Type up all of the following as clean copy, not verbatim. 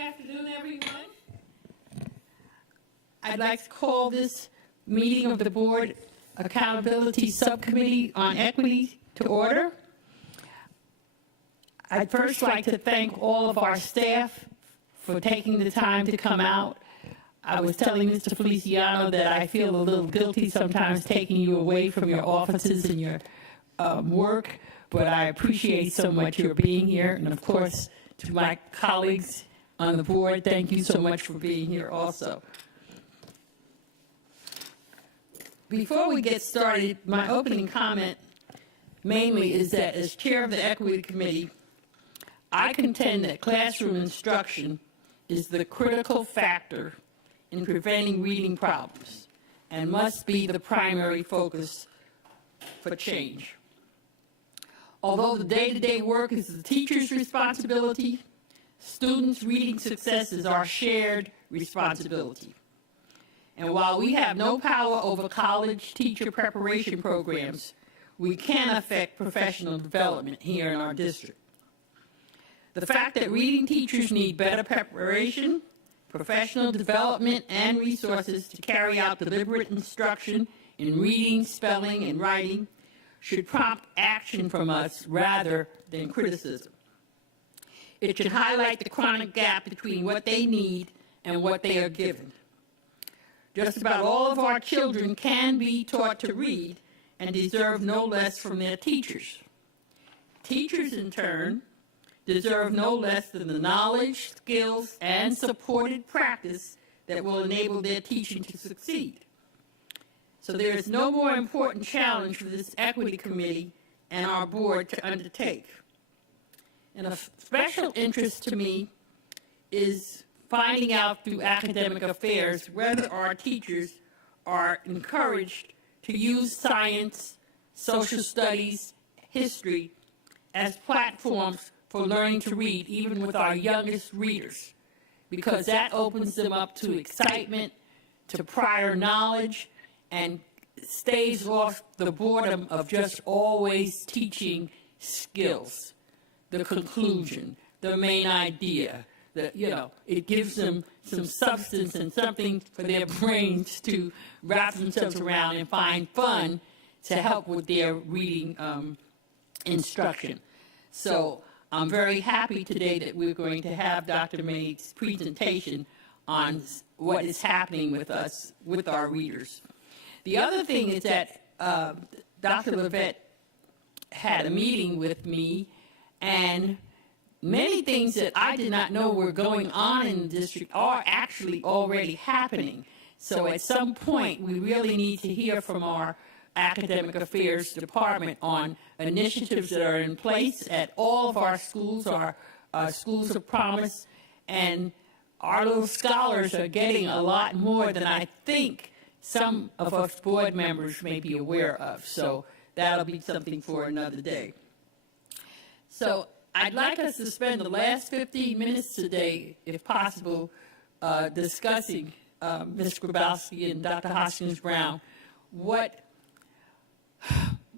afternoon, everyone. I'd like to call this meeting of the Board Accountability Subcommittee on Equity to order. I'd first like to thank all of our staff for taking the time to come out. I was telling Mr. Feliciano that I feel a little guilty sometimes taking you away from your offices and your work, but I appreciate so much your being here. And of course, to my colleagues on the board, thank you so much for being here also. Before we get started, my opening comment mainly is that as chair of the Equity Committee, I contend that classroom instruction is the critical factor in preventing reading problems and must be the primary focus for change. Although the day-to-day work is the teacher's responsibility, students' reading success is our shared responsibility. And while we have no power over college teacher preparation programs, we can affect professional development here in our district. The fact that reading teachers need better preparation, professional development, and resources to carry out deliberate instruction in reading, spelling, and writing should prompt action from us rather than criticism. It should highlight the chronic gap between what they need and what they are given. Just about all of our children can be taught to read and deserve no less from their teachers. Teachers, in turn, deserve no less than the knowledge, skills, and supported practice that will enable their teaching to succeed. So there is no more important challenge for this Equity Committee and our board to undertake. And of special interest to me is finding out through academic affairs whether our teachers are encouraged to use science, social studies, history as platforms for learning to read, even with our youngest readers, because that opens them up to excitement, to prior knowledge, and staves off the boredom of just always teaching skills, the conclusion, the main idea. It gives them some substance and something for their brains to wrap themselves around and find fun to help with their reading instruction. So I'm very happy today that we're going to have Dr. May's presentation on what is happening with us, with our readers. The other thing is that Dr. Levette had a meeting with me, and many things that I did not know were going on in the district are actually already happening. So at some point, we really need to hear from our Academic Affairs Department on initiatives that are in place at all of our schools, our schools of promise, and our little scholars are getting a lot more than I think some of us board members may be aware of. So that'll be something for another day. So I'd like us to spend the last 15 minutes today, if possible, discussing, Ms. Grabowski and Dr. Hoskins-Brown, what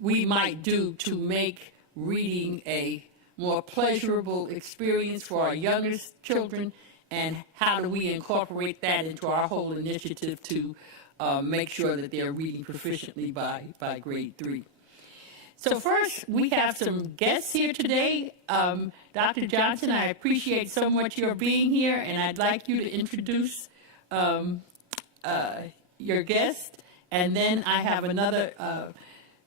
we might do to make reading a more pleasurable experience for our youngest children, and how do we incorporate that into our whole initiative to make sure that they're reading proficiently by grade 3. So first, we have some guests here today. Dr. Johnson, I appreciate so much your being here, and I'd like you to introduce your guest, and then I have another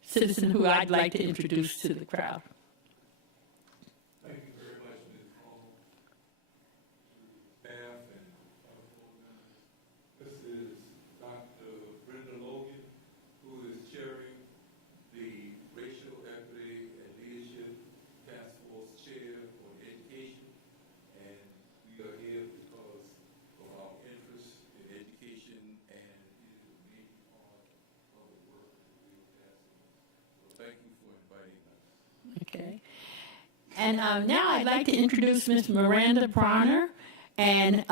citizen who I'd like to introduce to the crowd. Thank you very much, Ms. Hall, staff, and other board members. This is Dr. Brenda Logan, who is chairing the Racial Equity and Leadership Task Force Chair for Education, and we are here because of our interest in education, and it is a major part of the work that we are passing. So thank you for inviting us. Okay. And now I'd like to introduce Ms. Miranda Bronner, and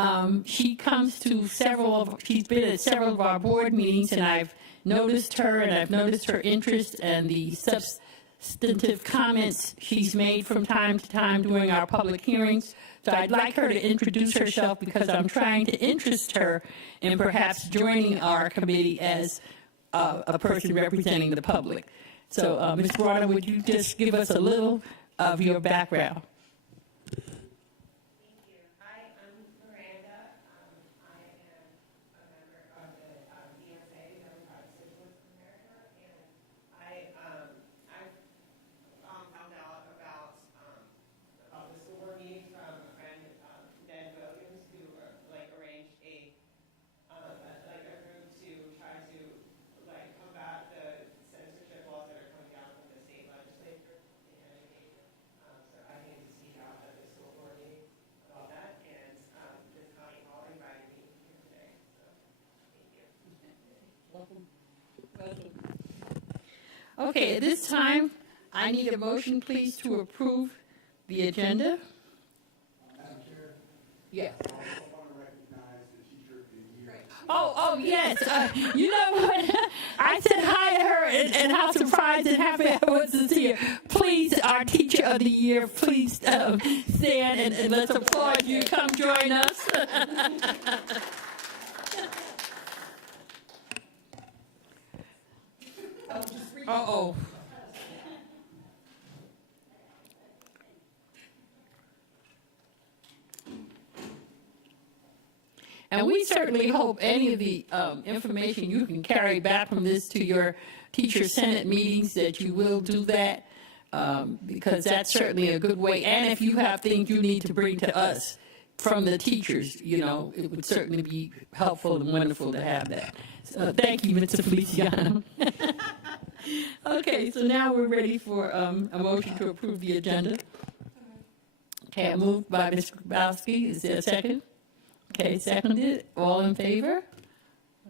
she comes to she's been at several of our board meetings, and I've noticed her, and I've noticed her interest and the substantive comments she's made from time to time during our public hearings. So I'd like her to introduce herself because I'm trying to interest her in perhaps joining our committee as a person representing the public. So, Ms. Bronner, would you just give us a little of your background? Okay, at this time, I need a motion, please, to approve the agenda. Madam Chair, Yes. I also want to recognize the teacher of the year. Oh, yes. You know what? I said hi to her, and how surprised and happy I was to see her. Please, our teacher of the year, please stand and let's applaud you. Come join us. Uh-oh. And we certainly hope any of the information you can carry back from this to your teacher senate meetings, that you will do that, because that's certainly a good way. And if you have things you need to bring to us from the teachers, you know, it would certainly be helpful and wonderful to have that. So, thank you, Mr. Feliciano. Okay, so now we're ready for a motion to approve the agenda. Okay, moved by Ms. Grabowski. Is there a second? Okay, seconded. All in favor?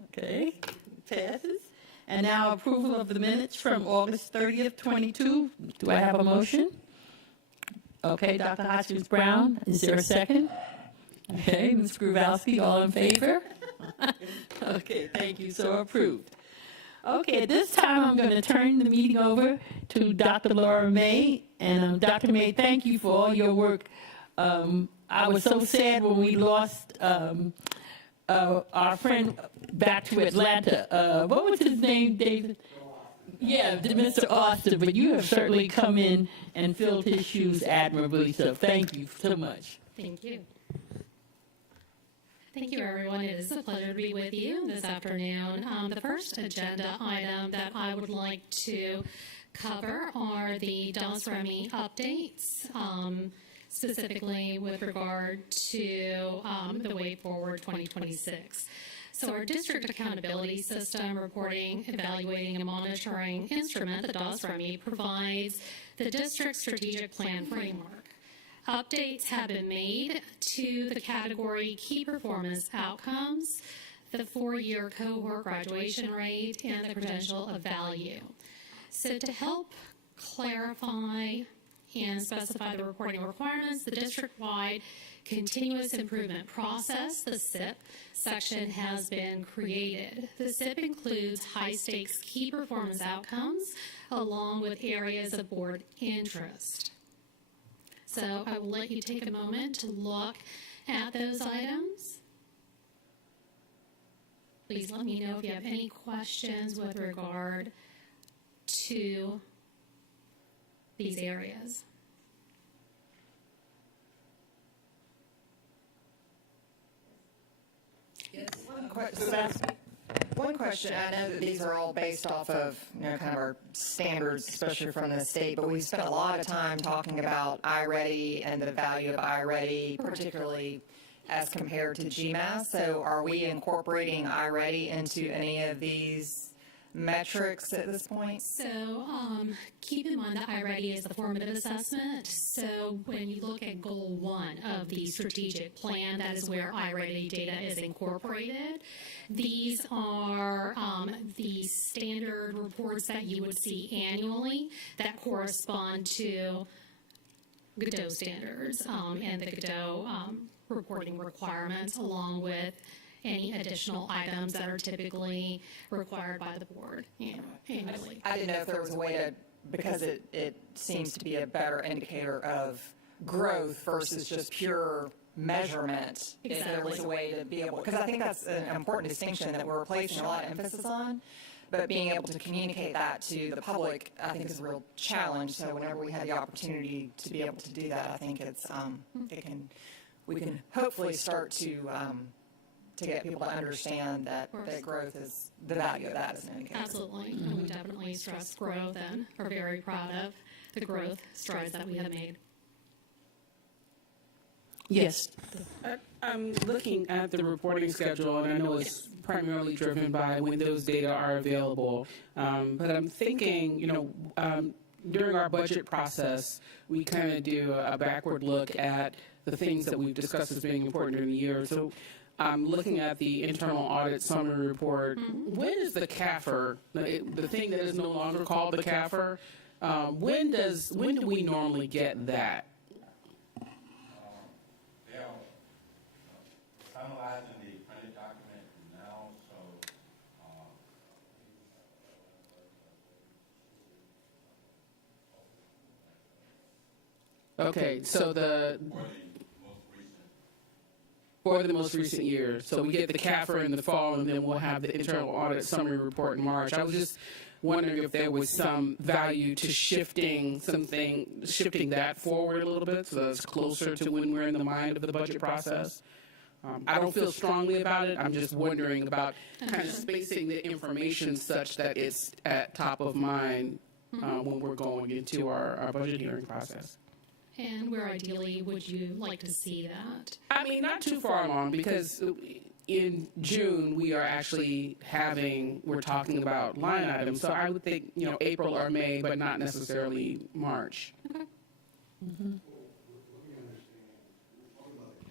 Okay, passes. And now approval of the minutes from August 30th, 22. Do I have a motion? Okay, Dr. Hodgins-Brown, is there a second? Okay, Ms. Grabowski, all in favor? Okay, thank you, so approved. Okay, at this time, I'm going to turn the meeting over to Dr. Laura May. And Dr. May, thank you for all your work. I was so sad when we lost our friend back to Atlanta. What was his name, David? Yeah, Mr. Austin, but you have certainly come in and filled his shoes admirably, so thank you so much. Thank you. Thank you, everyone. It is a pleasure to be with you this afternoon. The first agenda item that I would like to cover are the DOS REMI updates, specifically with regard to the Way Forward 2026. So our district accountability system reporting, evaluating, and monitoring instrument, the DOS REMI, provides the district strategic plan framework. Updates have been made to the category Key Performance Outcomes, the 4-year cohort graduation rate, and the credential of value. So to help clarify and specify the reporting requirements, the district-wide continuous improvement process, the SIP, section has been created. The SIP includes high-stakes key performance outcomes along with areas of board interest. So I will let you take a moment to look at those items. Please let me know if you have any questions with regard to these areas. Yes. One question, I know that these are all based off of, kind of our standards, especially from the state, but we spent a lot of time talking about iReady and the value of iReady, particularly as compared to GMAS. So are we incorporating iReady into any of these metrics at this point? So keep in mind that iReady is the formative assessment. So when you look at goal 1 of the strategic plan, that is where iReady data is incorporated. These are the standard reports that you would see annually that correspond to Godot standards and the Godot reporting requirements, along with any additional items that are typically required by the board annually. I didn't know if there was a way to, because it seems to be a better indicator of growth versus just pure measurement. If there was a way to be able, because I think that's an important distinction that we're placing a lot of emphasis on, but being able to communicate that to the public, I think, is a real challenge. So whenever we have the opportunity to be able to do that, I think it's we can hopefully start to get people to understand that growth is the value of that as an indicator. Absolutely. And we definitely stress growth and are very proud of the growth strides that we have made. Yes. I'm looking at the reporting schedule, and I know it's primarily driven by when those data are available. But I'm thinking, during our budget process, we kind of do a backward look at the things that we've discussed as being important during the year. So I'm looking at the internal audit summary report. When is the CAFR, the thing that is no longer called the CAFR, when do we normally get that? They are finalizing the printed document now, so Okay, so for the most recent year. So we get the CAFR in the fall, and then we'll have the internal audit summary report in March. I was just wondering if there was some value to shifting that forward a little bit, so that's closer to when we're in the mind of the budget process. I don't feel strongly about it. I'm just wondering about kind of spacing the information such that it's at top of mind when we're going into our budget hearing process. And where ideally would you like to see that? I mean, not too far along, because in June we are actually we're talking about line items. So I would think, April or May, but not necessarily March. Okay. Let me understand, we're talking about the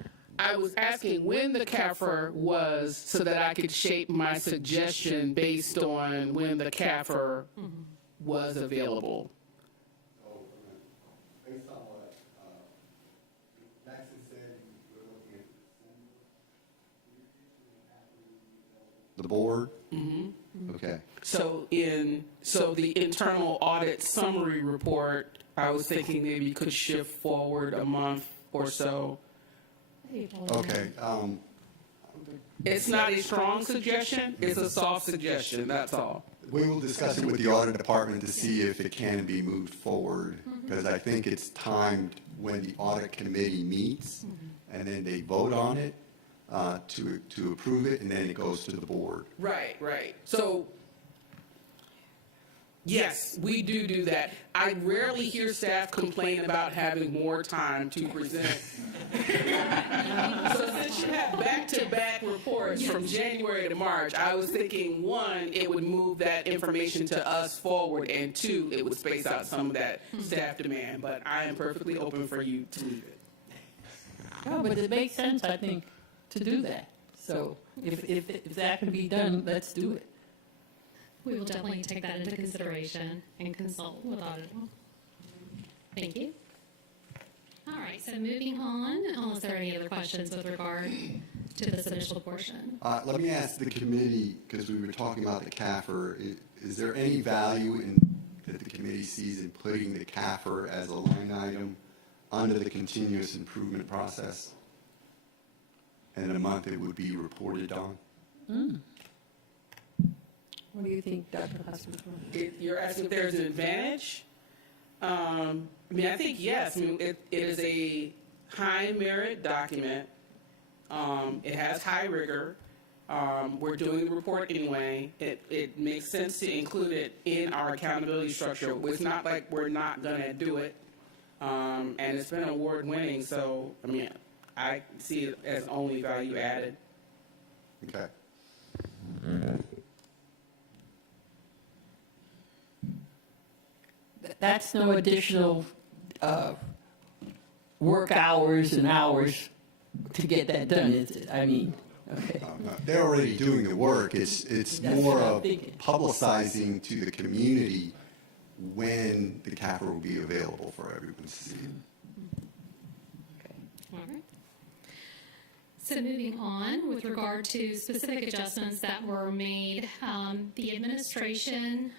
CAFR, right? I was asking when the CAFR was so that I could shape my suggestion based on when the CAFR was available. Based on what Maxon said, we're looking at December. The board? Mm-hmm. Okay. So the internal audit summary report, I was thinking maybe you could shift forward a month or so. Okay. It's not a strong suggestion, it's a soft suggestion, that's all. We will discuss it with the audit department to see if it can be moved forward, because I think it's timed when the audit committee meets, and then they vote on it to approve it, and then it goes to the board. Right. So, yes, we do that. I rarely hear staff complain about having more time to present. So since you have back-to-back reports from January to March, I was thinking, one, it would move that information to us forward, and two, it would space out some of that staff demand. But I am perfectly open for you to leave it. Oh, but it makes sense, I think, to do that. So if that can be done, let's do it. We will definitely take that into consideration and consult with audit. Thank you. All right, so moving on, unless there are any other questions with regard to this initial portion. Let me ask the committee, because we were talking about the CAFR, is there any value that the committee sees in putting the CAFR as a line item under the continuous improvement process? And in a month it would be reported on? What do you think, Dr. Hoskins? You're asking if there's an advantage? I think yes. It is a high merit document. It has high rigor. We're doing the report anyway. It makes sense to include it in our accountability structure. It's not like we're not going to do it. And it's been award winning. So, I see it as only value added. Okay. That's no additional work hours and hours to get that done, is it? Okay. They're already doing the work. It's That's more what I'm of thinking. publicizing to the community when the CAFR will be available for everyone to see. All right. So moving on, with regard to specific adjustments that were made, the administration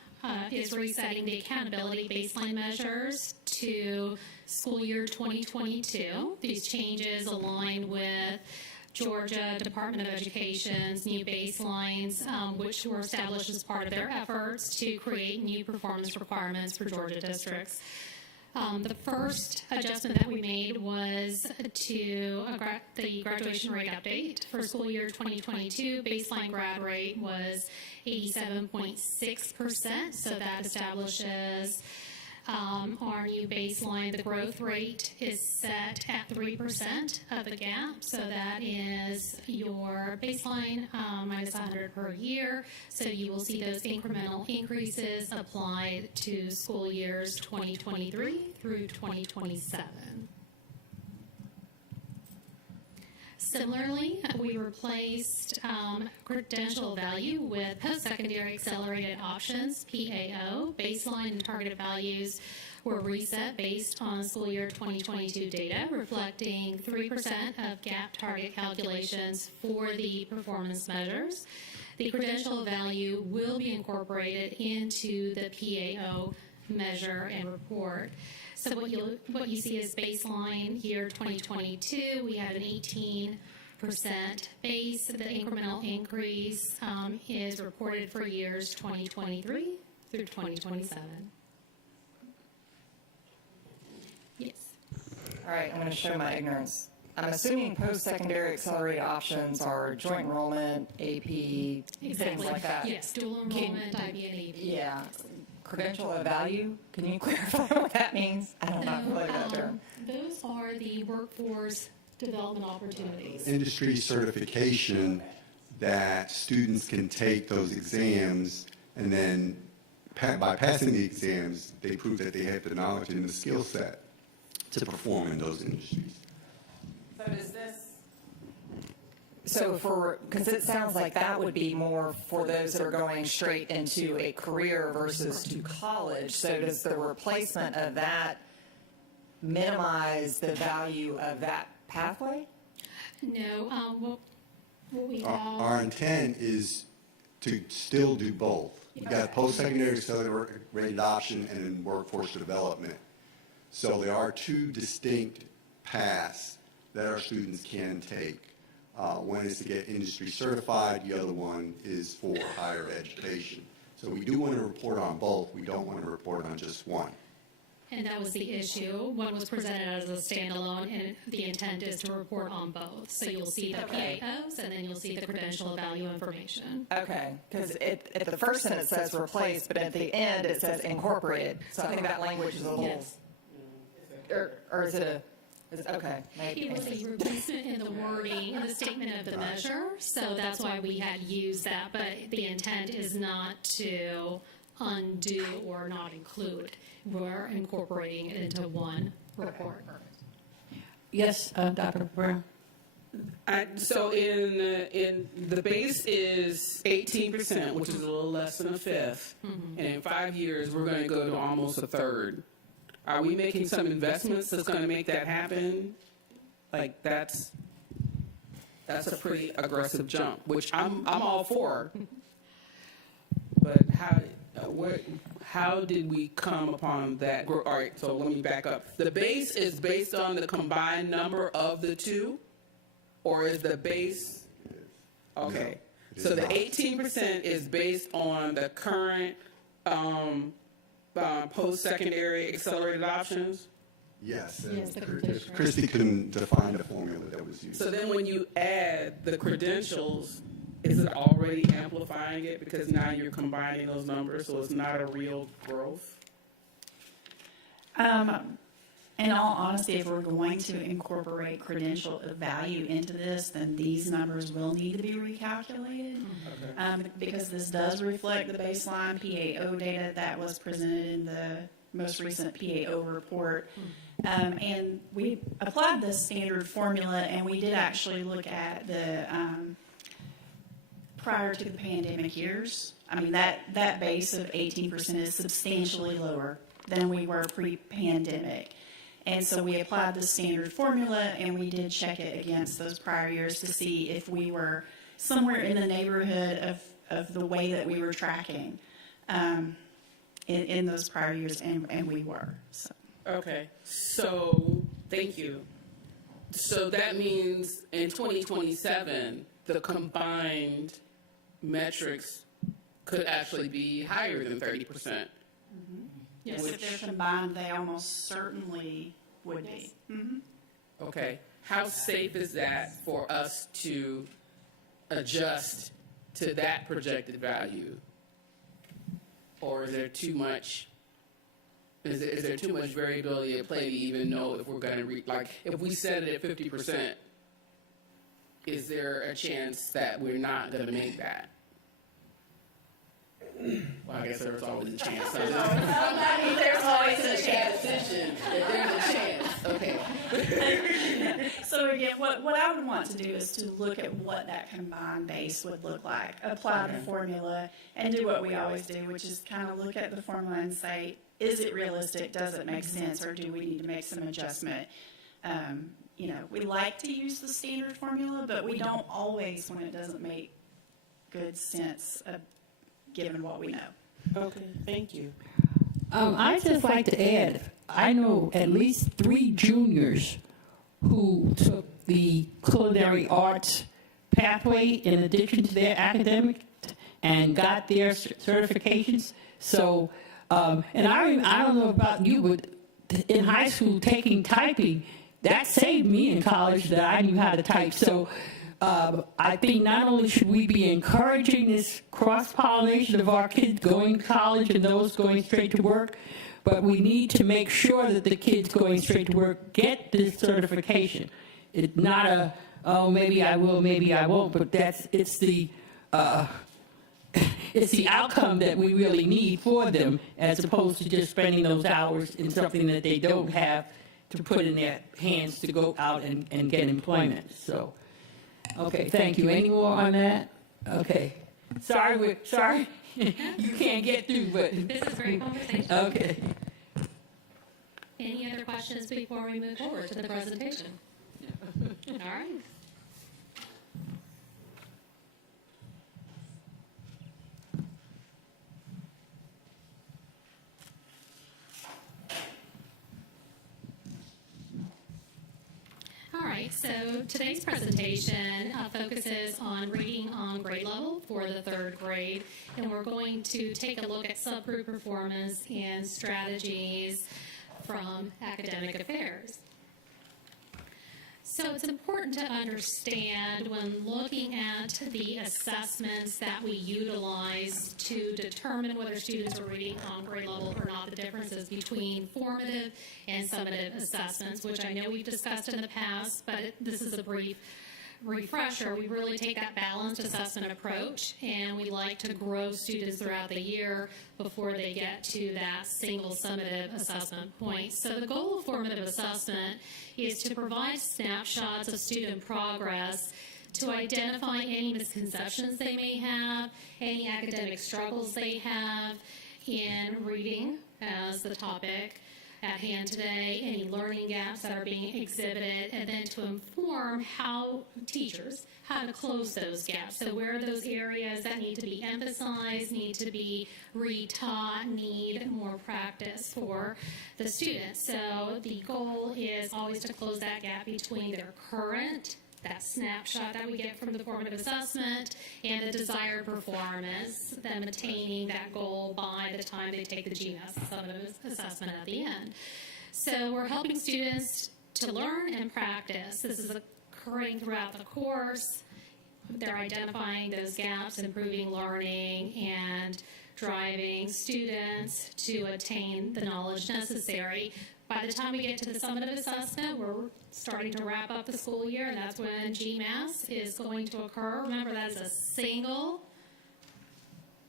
is resetting the accountability baseline measures to school year 2022. These changes align with Georgia Department of Education's new baselines, which were established as part of their efforts to create new performance requirements for Georgia districts. The first adjustment that we made was to the graduation rate update for school year 2022. Baseline grad rate was 87.6%, so that establishes our new baseline. The growth rate is set at 3% of the gap, so that is your baseline minus 100 per year. So you will see those incremental increases applied to school years 2023 through 2027. Similarly, we replaced credential value with post-secondary accelerated options, PAO. Baseline and targeted values were reset based on school year 2022 data, reflecting 3% of gap target calculations for the performance measures. The credential value will be incorporated into the PAO measure and report. So what you see is baseline year 2022, we had an 18% base. The incremental increase is reported for years 2023 through 2027. Yes. All right, I'm going to show my ignorance. I'm assuming post-secondary accelerated options are joint enrollment, AP, things like that. Yes, dual enrollment, IB and AP. Yeah. Credential of value, can you clarify what that means? I don't know that term. Those are the workforce development opportunities. Industry certification that students can take those exams, and then by passing the exams, they prove that they have the knowledge and the skill set to perform in those industries. So does this? So because it sounds like that would be more for those that are going straight into a career versus to college. So does the replacement of that minimize the value of that pathway? No, what we have. Our intent is to still do both. We got post-secondary accelerated option and then workforce development. So there are two distinct paths that our students can take. One is to get industry certified, the other one is for higher education. So we do want to report on both, we don't want to report on just one. And that was the issue. One was presented as a standalone, and the intent is to report on both. So you'll see the PAOs, and then you'll see the credential value information. Okay, because at the first sentence it says replace, but at the end it says incorporated. So I think that language is a little, Yes. or is it okay. Maybe. It was a replacement in the wording, in the statement of the measure, so that's why we had used that, but the intent is not to undo or not include. We're incorporating it into one report. Yes, Dr. Brown. So in the base is 18%, which is a little less than a fifth. And in 5 years, we're going to go to almost a third. Are we making some investments that's going to make that happen? Like that's a pretty aggressive jump, which I'm all for. But how did we come upon that? All right, so let me back up. The base is based on the combined number of the two, or is the base? Okay, so the 18% is based on the current post-secondary accelerated options? Yes, Yes, the and credential. Christy couldn't define the formula that was used. So then when you add the credentials, is it already amplifying it because now you're combining those numbers, so it's not a real growth? In all honesty, if we're going to incorporate credential value into this, then these numbers will need to be recalculated. Because this does reflect the baseline PAO data that was presented in the most recent PAO report. And we applied the standard formula, and we did actually look at the prior to the pandemic years. I mean, that base of 18% is substantially lower than we were pre-pandemic. And so we applied the standard formula, and we did check it against those prior years to see if we were somewhere in the neighborhood of the way that we were tracking in those prior years, and we were. So. Okay, so, thank you. So that means in 2027, the combined metrics could actually be higher than 30%. Yes, if they're combined, they almost certainly would be. Okay, how safe is that for us to adjust to that projected value? Or is there too much, is there too much variability at play to even know if we're gonna like, if we set it at 50%, is there a chance that we're not gonna make that? Well, I guess there's always a chance. There's always a chance. If there's a chance, okay. So again, what I would want to do is to look at what that combined base would look like, apply the formula, and do what we always do, which is kind of look at the formula and say, is it realistic? Does it make sense? Or do we need to make some adjustment? We like to use the standard formula, but we don't always when it doesn't make good sense, given what we know. Okay, thank you. I'd just like to add, I know at least 3 juniors who took the culinary arts pathway in addition to their academic and got their certifications. So, and I don't know about you, but in high school, taking typing, that saved me in college that I knew how to type. So I think not only should we be encouraging this cross-pollination of our kids going to college and those going straight to work, but we need to make sure that the kids going straight to work get this certification. It's not a, oh, maybe I will, maybe I won't, but it's the outcome that we really need for them, as opposed to just spending those hours in something that they don't have to put in their hands to go out and get employment. So, okay, thank you. Any more on that? Okay. Sorry, you can't get through, but. This is a great conversation. Okay. Any other questions before we move forward to the presentation? All right. All right, so today's presentation focuses on reading on grade level for the 3rd grade, and we're going to take a look at subgroup performance and strategies from academic affairs. So it's important to understand when looking at the assessments that we utilize to determine whether students are reading on grade level or not, the differences between formative and summative assessments, which I know we've discussed in the past, but this is a brief refresher. We really take that balanced assessment approach, and we like to grow students throughout the year before they get to that single summative assessment point. So the goal of formative assessment is to provide snapshots of student progress, to identify any misconceptions they may have, any academic struggles they have in reading as the topic at hand today, any learning gaps that are being exhibited, and then to inform how teachers, how to close those gaps. So where are those areas that need to be emphasized, need to be retaught, need more practice for the students. So the goal is always to close that gap between their current, that snapshot that we get from the formative assessment, and the desired performance, them attaining that goal by the time they take the GMAS summative assessment at the end. So we're helping students to learn and practice. This is occurring throughout the course. They're identifying those gaps, improving learning, and driving students to attain the knowledge necessary. By the time we get to the summative assessment, we're starting to wrap up the school year, and that's when GMAS is going to occur. Remember, that is a single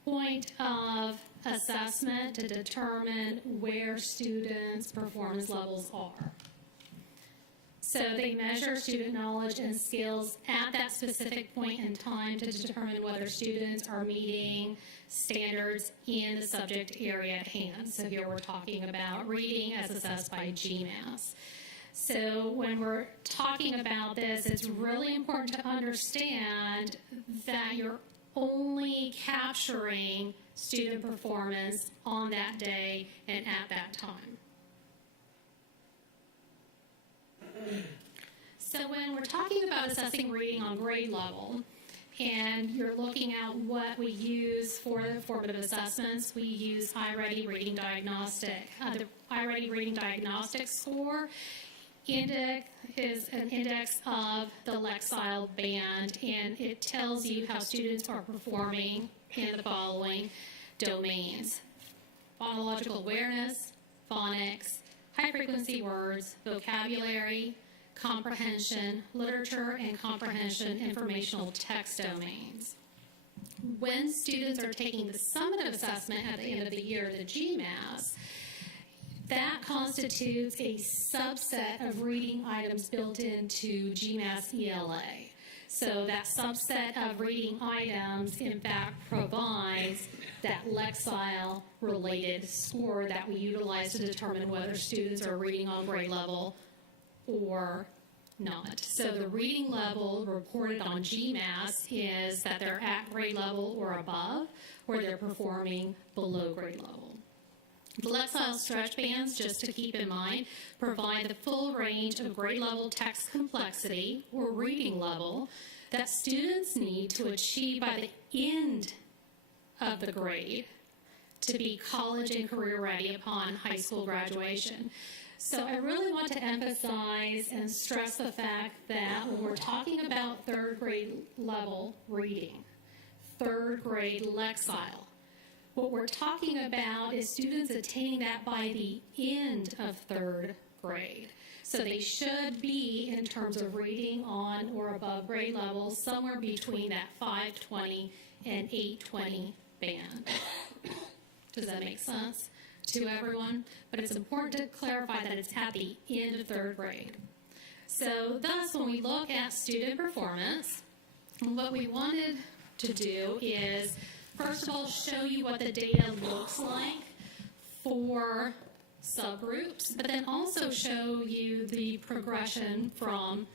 point of assessment to determine where students' performance levels are. So they measure student knowledge and skills at that specific point in time to determine whether students are meeting standards in the subject area at hand. So here we're talking about reading as assessed by GMAS. So when we're talking about this, it's really important to understand that you're only capturing student performance on that day and at that time. So when we're talking about assessing reading on grade level, and you're looking at what we use for the formative assessments, we use iReady Reading Diagnostic. The iReady Reading Diagnostic score index is an index of the Lexile band, and it tells you how students are performing in the following domains: phonological awareness, phonics, high-frequency words, vocabulary, comprehension, literature and comprehension, informational text domains. When students are taking the summative assessment at the end of the year, the GMAS, that constitutes a subset of reading items built into GMAS ELA. So that subset of reading items, in fact, provides that Lexile-related score that we utilize to determine whether students are reading on grade level or not. So the reading level reported on GMAS is that they're at grade level or above, or they're performing below grade level. The Lexile stretch bands, just to keep in mind, provide the full range of grade level text complexity or reading level that students need to achieve by the end of the grade to be college and career ready upon high school graduation. So I really want to emphasize and stress the fact that when we're talking about third grade level reading, third grade Lexile, what we're talking about is students attaining that by the end of third grade. So they should be, in terms of reading on or above grade level, somewhere between that 520 and 820 band. Does that make sense to everyone? But it's important to clarify that it's at the end of third grade. So thus, when we look at student performance, what we wanted to do is, first of all, show you what the data looks like for subgroups, but then also show you the progression from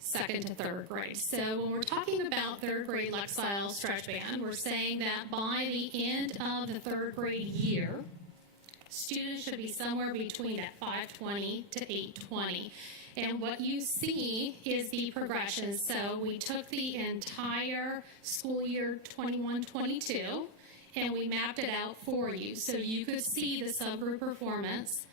second to third grade. So when we're talking about third grade Lexile stretch band, we're saying that by the end of the third grade year, students should be somewhere between that 520 to 820. And what you see is the progression. So we took the entire school year 21-22 and we mapped it out for you. So you could see the subgroup performance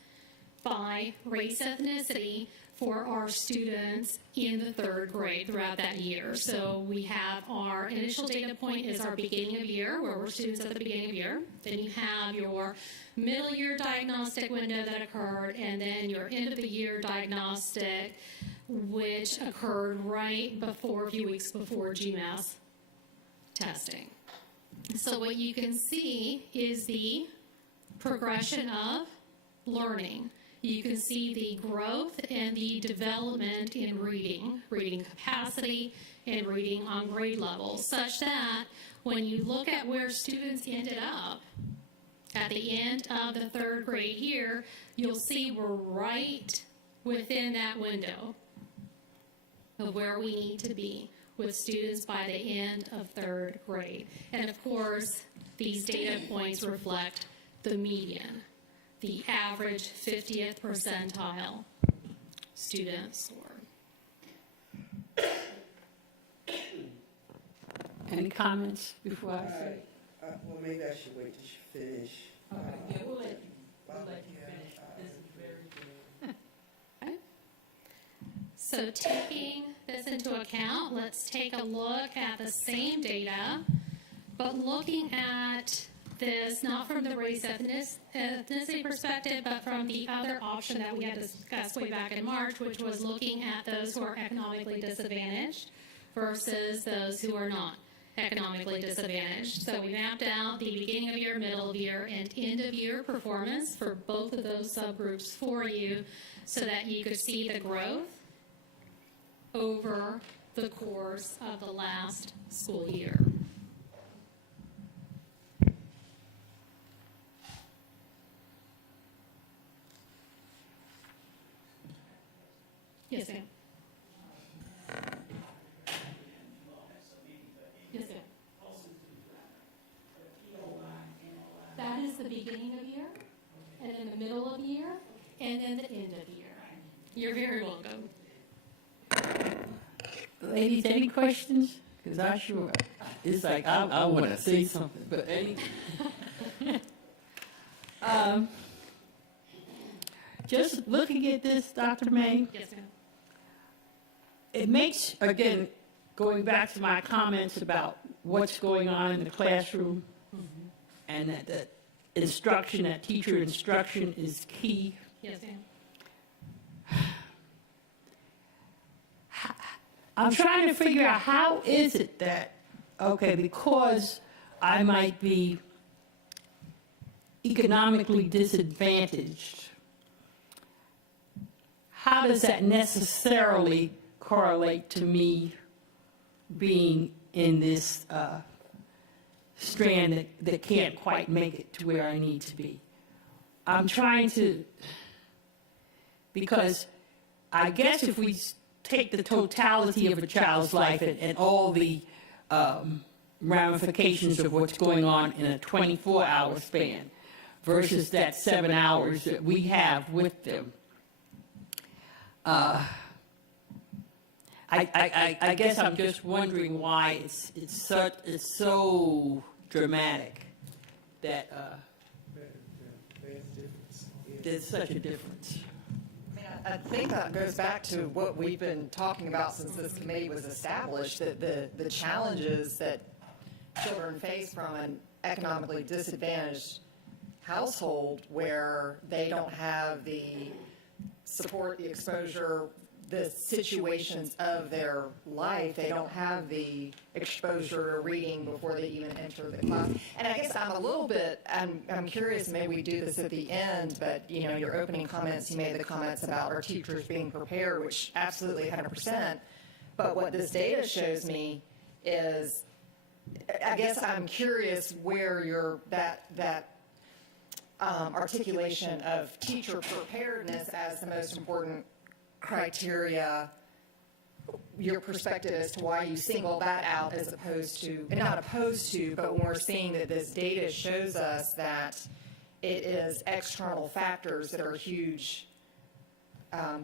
by race ethnicity for our students in the third grade throughout that year. So we have our initial data point is our beginning of year, where we're students at the beginning of year. Then you have your middle year diagnostic window that occurred, and then your end of the year diagnostic, which occurred right before, a few weeks before GMAS testing. So what you can see is the progression of learning. You can see the growth and the development in reading capacity, and reading on grade level, such that when you look at where students ended up at the end of the third grade year, you'll see we're right within that window of where we need to be with students by the end of third grade. And of course, these data points reflect the median, the average 50th percentile student score. Any comments before I say? Well, maybe I should wait till she finish. Okay, yeah, we'll let you finish. This is very good. Okay. So taking this into account, let's take a look at the same data, but looking at this not from the race ethnicity perspective, but from the other option that we had discussed way back in March, which was looking at those who are economically disadvantaged versus those who are not economically disadvantaged. So we mapped out the beginning of year, middle of year, and end of year performance for both of those subgroups for you so that you could see the growth over the course of the last school year. Yes, ma'am. Yes, ma'am. That is the beginning of year, and then the middle of year, and then the end of year. You're very welcome. Ladies, any questions? Because I sure, it's like, I want to say something, but any? Just looking at this, Dr. May, Yes, ma'am. it makes, again, going back to my comments about what's going on in the classroom, and that instruction, that teacher instruction is key. Yes, ma'am. I'm trying to figure out how is it that, okay, because I might be economically disadvantaged, how does that necessarily correlate to me being in this strand that can't quite make it to where I need to be? I'm trying to, because I guess if we take the totality of a child's life and all the ramifications of what's going on in a 24-hour span versus that 7 hours that we have with them, I guess I'm just wondering why it's so dramatic that there's such a difference. I think that goes back to what we've been talking about since this committee was established, that the challenges that children face from an economically disadvantaged household where they don't have the support, the exposure, the situations of their life. They don't have the exposure to reading before they even enter the class. And I guess I'm a little bit, I'm curious, maybe we do this at the end, but you know, your opening comments, you made the comments about our teachers being prepared, which absolutely 100%. But what this data shows me is, I guess I'm curious where your, that articulation of teacher preparedness as the most important criteria, your perspective as to why you single that out as opposed to, and not opposed to, but when we're seeing that this data shows us that it is external factors that are a huge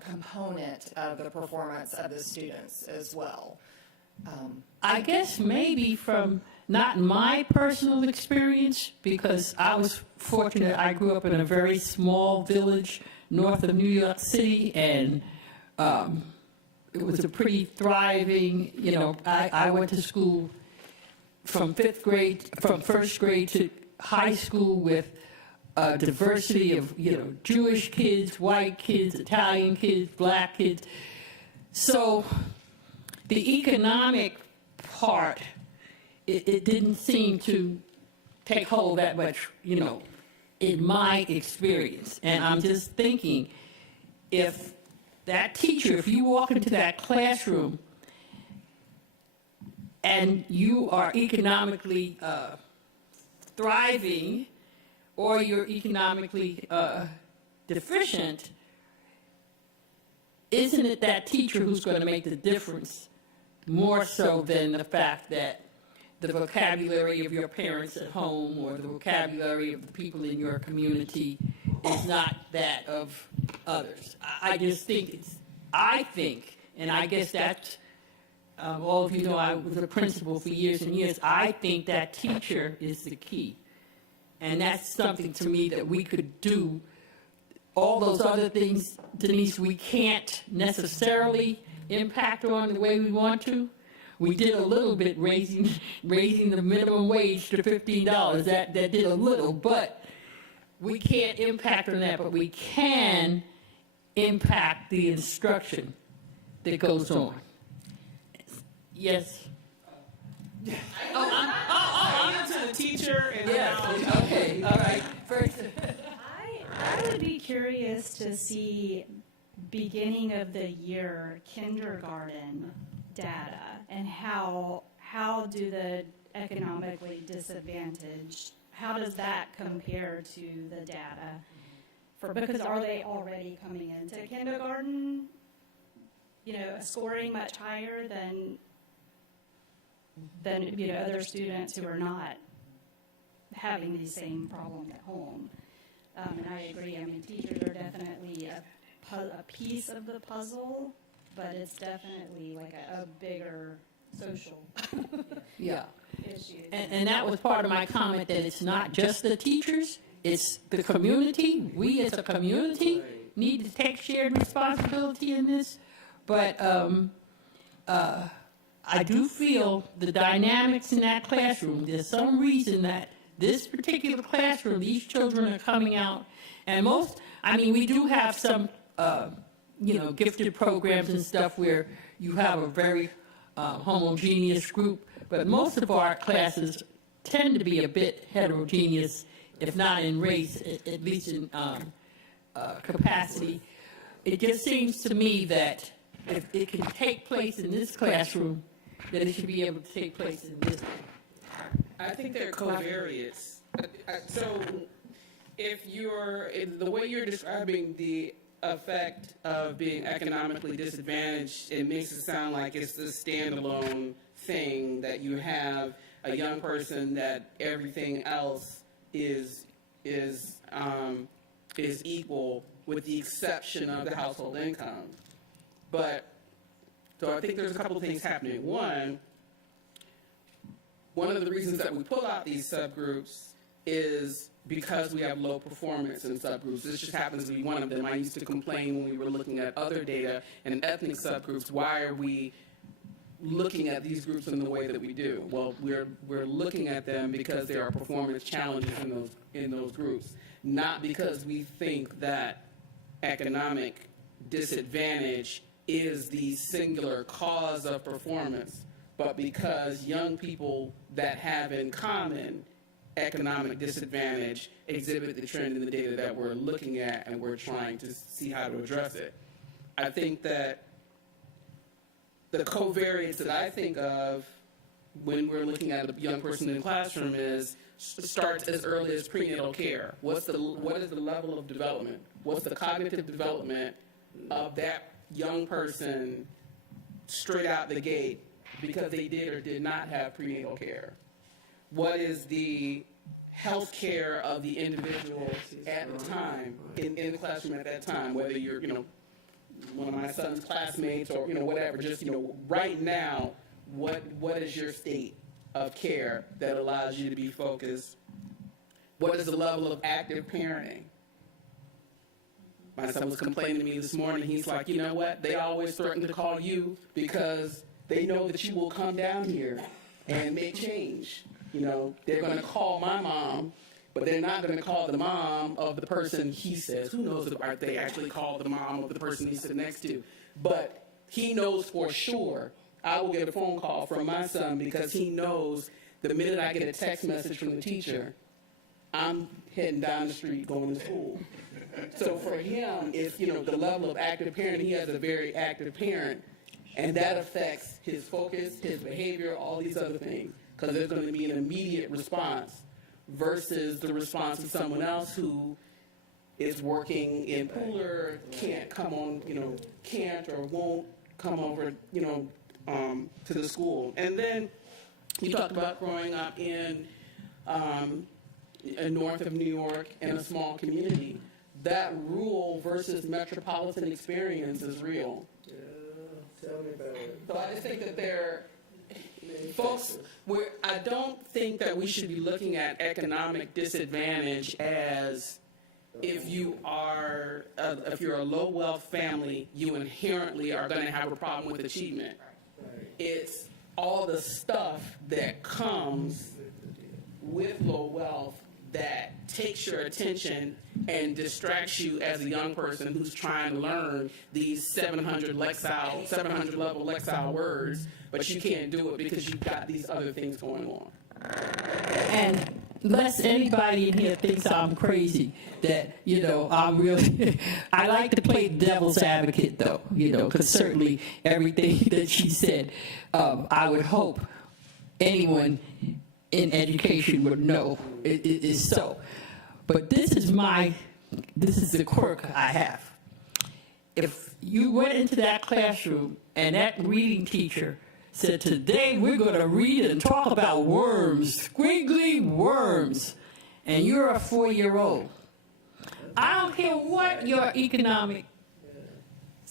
component of the performance of the students as well. I guess maybe from not my personal experience, because I was fortunate, I grew up in a very small village north of New York City, and it was a pretty thriving, you know, I went to school from first grade to high school with a diversity of, you know, Jewish kids, white kids, Italian kids, black kids. So the economic part, it didn't seem to take hold that much, you know, in my experience. And I'm just thinking, if that teacher, if you walk into that classroom and you are economically thriving or you're economically deficient, isn't it that teacher who's going to make the difference more so than the fact that the vocabulary of your parents at home or the vocabulary of the people in your community is not that of others? I just think and I guess that's, all of you know I was a principal for years and years, I think that teacher is the key. And that's something to me that we could do. All those other things, Denise, we can't necessarily impact on the way we want to. We did a little bit raising the minimum wage to $15. That did a little, but we can't impact on that, but we can impact the instruction that goes on. Yes? I'm to the teacher and Yes, okay, all right. First, I would be curious to see beginning of the year kindergarten data and how do the economically disadvantaged, how does that compare to the data? Because are they already coming into kindergarten, you know, scoring much higher than you know, other students who are not having the same problem at home? And I agree. I mean, teachers are definitely a a piece of the puzzle, but it's definitely like a bigger social Yeah. issue. And that was part of my comment, that it's not just the teachers, it's the community. We as a community need to take shared responsibility in this. But I do feel the dynamics in that classroom, there's some reason that this particular classroom, these children are coming out, and we do have some, gifted programs and stuff where you have a very homogeneous group, but most of our classes tend to be a bit heterogeneous, if not in race, at least in capacity. It just seems to me that if it can take place in this classroom, then it should be able to take place in this. I think they're covariates. So if the way you're describing the effect of being economically disadvantaged, it makes it sound like it's a standalone thing, that you have a young person that everything else is equal with the exception of the household income. So I think there's a couple of things happening. One of the reasons that we pull out these subgroups is because we have low performance in subgroups. This just happens to be one of them. I used to complain when we were looking at other data and ethnic subgroups, why are we looking at these groups in the way that we do? Well, we're looking at them because there are performance challenges in those groups, not because we think that economic disadvantage is the singular cause of performance, but because young people that have in common economic disadvantage exhibit the trend in the data that we're looking at, and we're trying to see how to address it. I think that the covariates that I think of when we're looking at a young person in the classroom starts as early as prenatal care. What is the level of development? What's the cognitive development of that young person straight out the gate because they did or did not have prenatal care? What is the health care of the individual at the time, in the classroom at that time, whether you're, one of my son's classmates or, whatever, just, right now, what is your state of care that allows you to be focused? What is the level of active parenting? My son was complaining to me this morning. He's like, you know what? They always threaten to call you because they know that you will come down here and make change. They're going to call my mom, but they're not going to call the mom of the person he says. Who knows if they actually call the mom of the person he's sitting next to? But he knows for sure I will get a phone call from my son because he knows the minute I get a text message from the teacher, I'm heading down the street going to school. So for him, it's, the level of active parenting. He has a very active parent, and that affects his focus, his behavior, all these other things, because there's going to be an immediate response versus the response of someone else who is working in Pooler, can't come on, can't or won't come over, to the school. And then you talked about growing up in north of New York in a small community. That rural versus metropolitan experience is real. Yeah, tell me about it. So I just think that folks, I don't think that we should be looking at economic disadvantage as if you're a low wealth family, you inherently are going to have a problem with achievement. It's all the stuff that comes with low wealth that takes your attention and distracts you as a young person who's trying to learn these 700 level Lexile words, but you can't do it because you've got these other things going on. And lest anybody in here thinks I'm crazy, that, I'm really, I like to play devil's advocate, though, because certainly everything that she said, I would hope anyone in education would know it is so. But this is the quirk I have. If you went into that classroom and that reading teacher said, today we're going to read and talk about worms, squiggly worms, and you're a 4-year-old, I don't care what your economic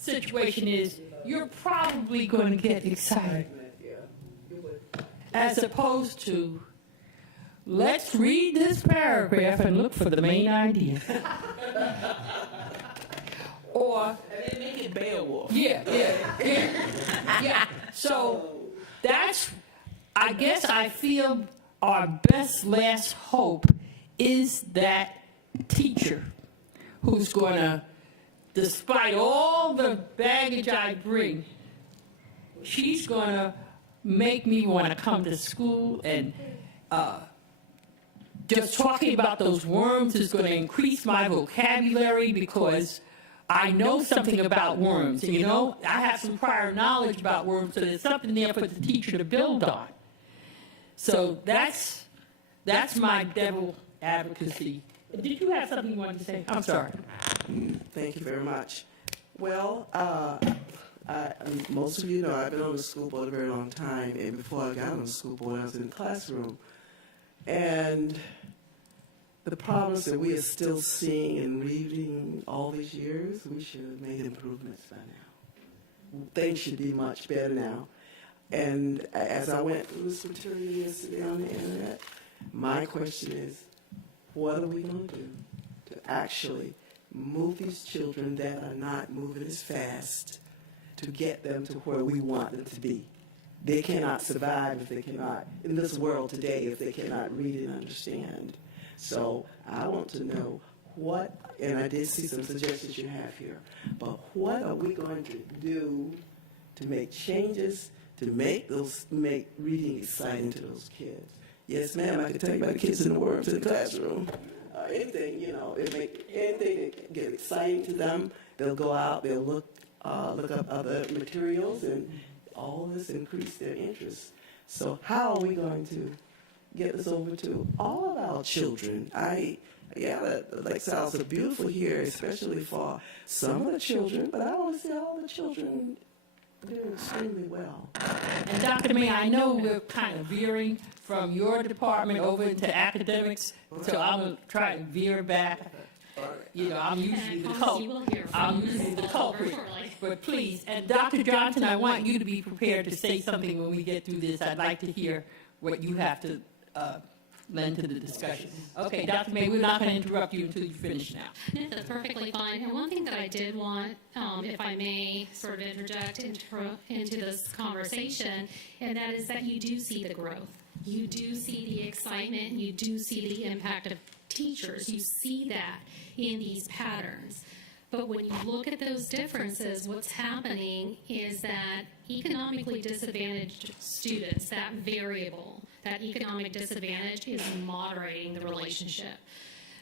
situation is you're probably going to get excited, as opposed to, let's read this paragraph and look for the main idea. Or, And they make it Beowulf. yeah. So that's, I guess I feel our best last hope is that teacher who's going to, despite all the baggage I bring, she's going to make me want to come to school, and just talking about those worms is going to increase my vocabulary because I know something about worms. And, you know, I have some prior knowledge about worms, so there's something there for the teacher to build on. So that's my devil advocacy. Did you have something you wanted to say? I'm sorry. Thank you very much. Well, most of you know I've been on the school board a very long time, and before I got on the school board, I was in the classroom. And the problems that we are still seeing and reading all these years, we should have made improvements by now. Things should be much better now. And as I went through this material yesterday on the internet, my question is, what are we going to do to actually move these children that are not moving as fast to get them to where we want them to be? They cannot survive if they cannot, in this world today, if they cannot read and understand. So I want to know what, and I did see some suggestions you have here, but what are we going to do to make changes to make reading exciting to those kids? Yes, ma'am, I can tell you about the kids in the worms in the classroom. Anything, you know, anything that get exciting to them, they'll go out, they'll look up other materials, and all this increase their interest. So how are we going to get this over to all of our children? Like sounds so beautiful here, especially for some of the children, but I want to see all the children doing extremely well. And Dr. May, I know we're kind of veering from your department over into academics, so I'm going to try and veer back. You know, I'm usually the culprit. But please, and Dr. Johnson, I want you to be prepared to say something when we get through this. I'd like to hear what you have to lend to the discussion. Okay, Dr. May, we're not going to interrupt you until you finish now. No, that's perfectly fine. And one thing that I did want, if I may sort of interject into this conversation, and that is that you do see the growth. You do see the excitement. You do see the impact of teachers. You see that in these patterns. But when you look at those differences, what's happening is that economically disadvantaged students, that variable, that economic disadvantage is moderating the relationship.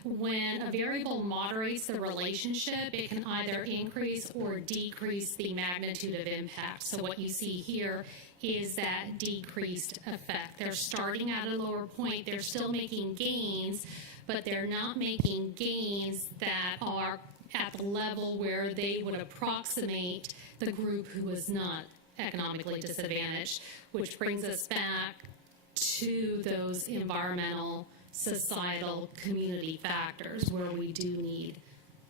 When a variable moderates the relationship, it can either increase or decrease the magnitude of impact. So what you see here is that decreased effect. They're starting at a lower point. They're still making gains, but they're not making gains that are at the level where they would approximate the group who is not economically disadvantaged, which brings us back to those environmental, societal, community factors where we do need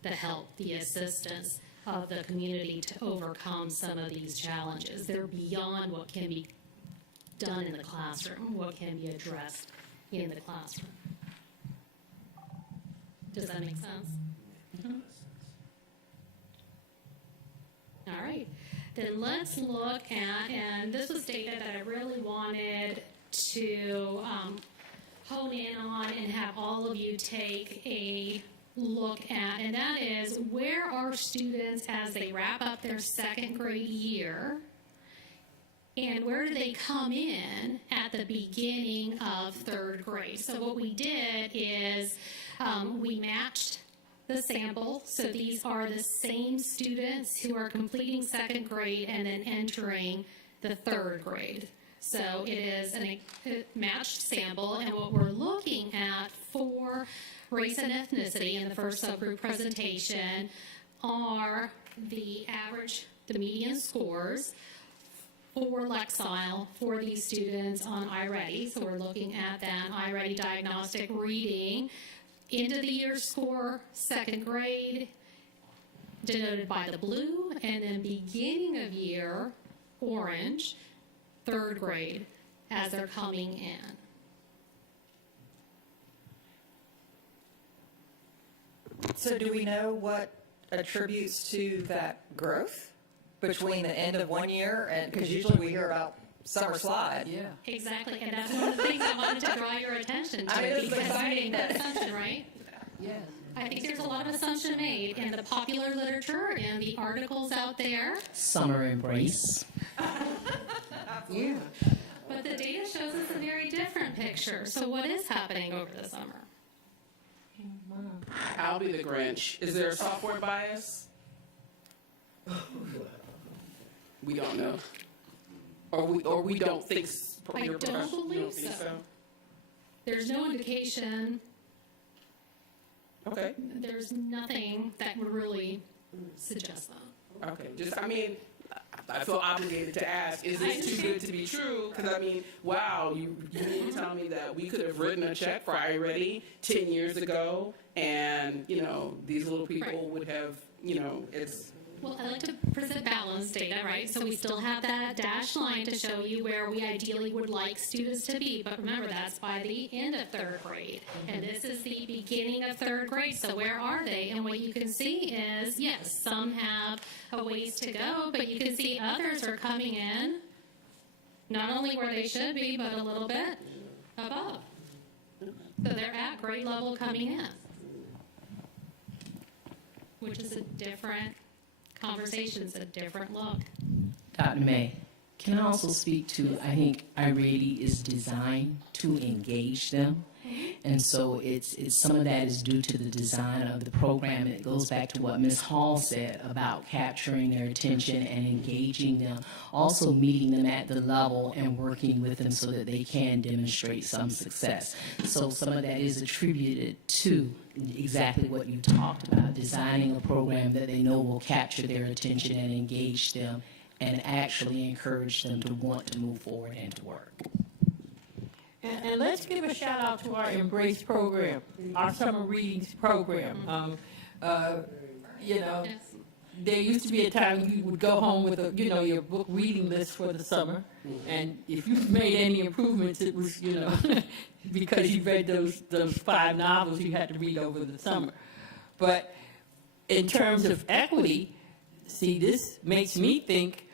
the help, the assistance of the community to overcome some of these challenges. They're beyond what can be done in the classroom, what can be addressed in the classroom. Does that make sense? Mm-hmm. All right, then let's look at, and this was data that I really wanted to hone in on and have all of you take a look at, and that is where are students as they wrap up their second grade year, and where do they come in at the beginning of third grade? So what we did is we matched the sample. So these are the same students who are completing second grade and then entering the third grade. So it is a matched sample, and what we're looking at for race and ethnicity in the first subgroup presentation are the average, the median scores for Lexile for these students on iReady. So we're looking at that iReady diagnostic reading, end of the year score, second grade, denoted by the blue, and then beginning of year, orange, third grade, as they're coming in. So do we know what attributes to that growth between the end of one year and, because usually we hear about summer slide. Yeah. Exactly, and that's one of the things I wanted to draw your attention to, I mean, it's because you exciting made that that- assumption, right? Yes. I think there's a lot of assumption made in the popular literature and the articles out there, Summer embrace. Yeah. but the data shows us a very different picture. So what is happening over the summer? I'll be the Grinch. Is there a software bias? We don't know. Or we don't think. I you're don't professional. You believe think so. There's no indication, Okay. there's nothing that would really suggest that. Okay. Just, I mean, I feel obligated to ask, is this too good to be true? Because, I mean, wow, you mean to tell me that we could have written a check for iReady 10 years ago, and, you know, these little people would have, you know, it's... Well, I like to present balanced data, right? So we still have that dashed line to show you where we ideally would like students to be. But remember, that's by the end of third grade. And this is the beginning of third grade. So where are they? And what you can see is, yes, some have a ways to go, but you can see others are coming in, not only where they should be, but a little bit above. So they're at grade level coming in, which is a different conversation's a different look. Dr. May, can I also speak to, I think iReady is designed to engage them. And so it's some of that is due to the design of the program. It goes back to what Ms. Hall said about capturing their attention and engaging them, also meeting them at the level and working with them so that they can demonstrate some success. So some of that is attributed to exactly what you talked about, designing a program that they know will capture their attention and engage them and actually encourage them to want to move forward and to work. And let's give a shout out to our Embrace program, our summer readings program. You know, Yes. there used to be a time you would go home with a, you know, your book reading list for the summer, and if you made any improvements, it was, you know, because you read those 5 novels you had to read over the summer. But in terms of equity, see, this makes me think,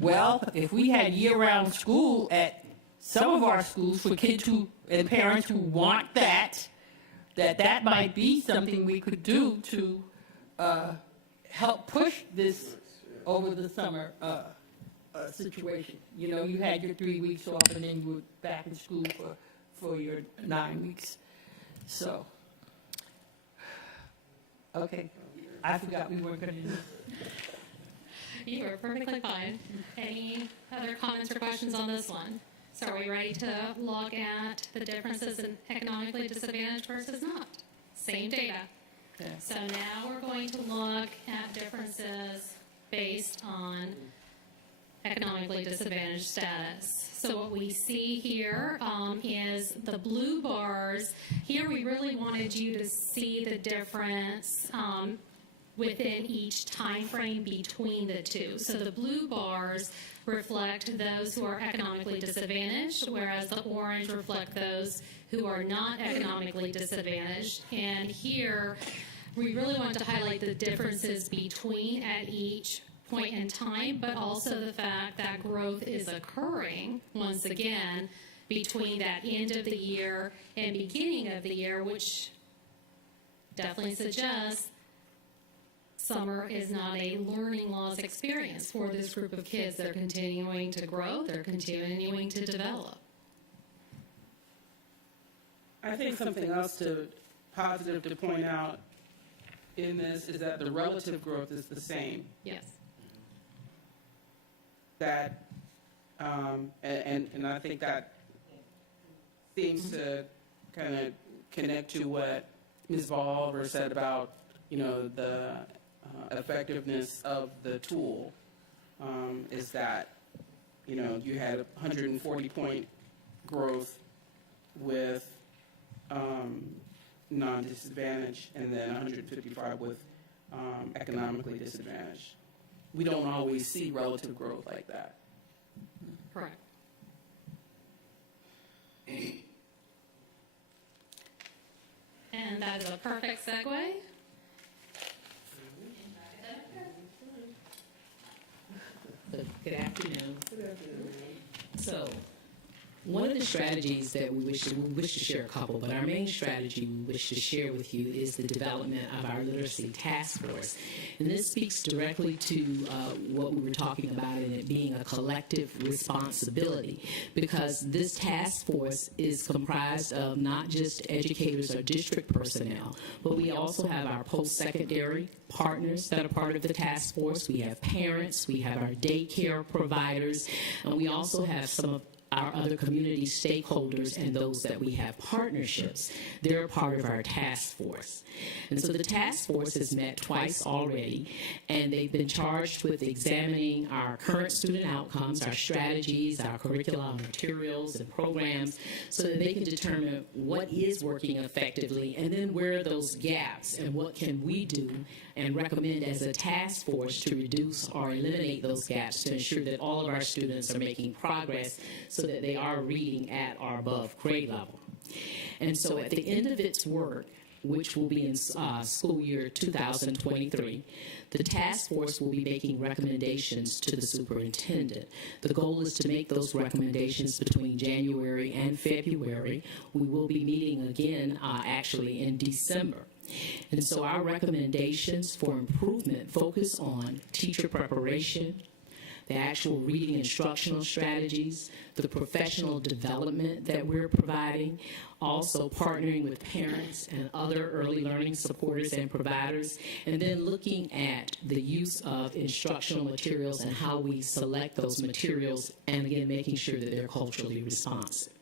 well, if we had year-round school at some of our schools for kids who and parents who want that might be something we could do to help push this over the summer situation. You know, you had your 3 weeks off and then you were back in school for your 9 weeks. So, okay, I forgot we weren't going to do this. You are perfectly fine. Any other comments or questions on this one? So are we ready to look at the differences in economically disadvantaged versus not? Same data. Okay. So now we're going to look at differences based on economically disadvantaged status. So what we see here is the blue bars. Here we really wanted you to see the difference within each time frame between the two. So the blue bars reflect those who are economically disadvantaged, whereas the orange reflect those who are not economically disadvantaged. And here, we really want to highlight the differences between at each point in time, but also the fact that growth is occurring, once again, between that end of the year and beginning of the year, which definitely suggests summer is not a learning loss experience for this group of kids. They're continuing to grow, they're continuing to develop. I think something else positive to point out in this is that the relative growth is the same. Yes. That, and I think that seems to kind of connect to what Ms. Ballver said about, you know, the effectiveness of the tool, is that, you know, you had 140-point growth with non-disadvantaged, and then 155 with economically disadvantaged. We don't always see relative growth like that. Correct. And that is a perfect segue. Good afternoon. So, one of the strategies that we wish to share a couple, but our main strategy we wish to share with you is the development of our literacy task force. And this speaks directly to what we were talking about in it being a collective responsibility, because this task force is comprised of not just educators or district personnel, but we also have our post-secondary partners that are part of the task force. We have parents, we have our daycare providers, and we also have some of our other community stakeholders and those that we have partnerships. They're part of our task force. And so the task force has met twice already, and they've been charged with examining our current student outcomes, our strategies, our curriculum, materials, and programs, so that they can determine what is working effectively, and then where are those gaps, and what can we do and recommend as a task force to reduce or eliminate those gaps to ensure that all of our students are making progress so that they are reading at or above grade level. And so at the end of its work, which will be in school year 2023, the task force will be making recommendations to the superintendent. The goal is to make those recommendations between January and February. We will be meeting again actually in December. And so our recommendations for improvement focus on teacher preparation, the actual reading instructional strategies, the professional development that we're providing, also partnering with parents and other early learning supporters and providers, and then looking at the use of instructional materials and how we select those materials, and again, making sure that they're culturally responsive.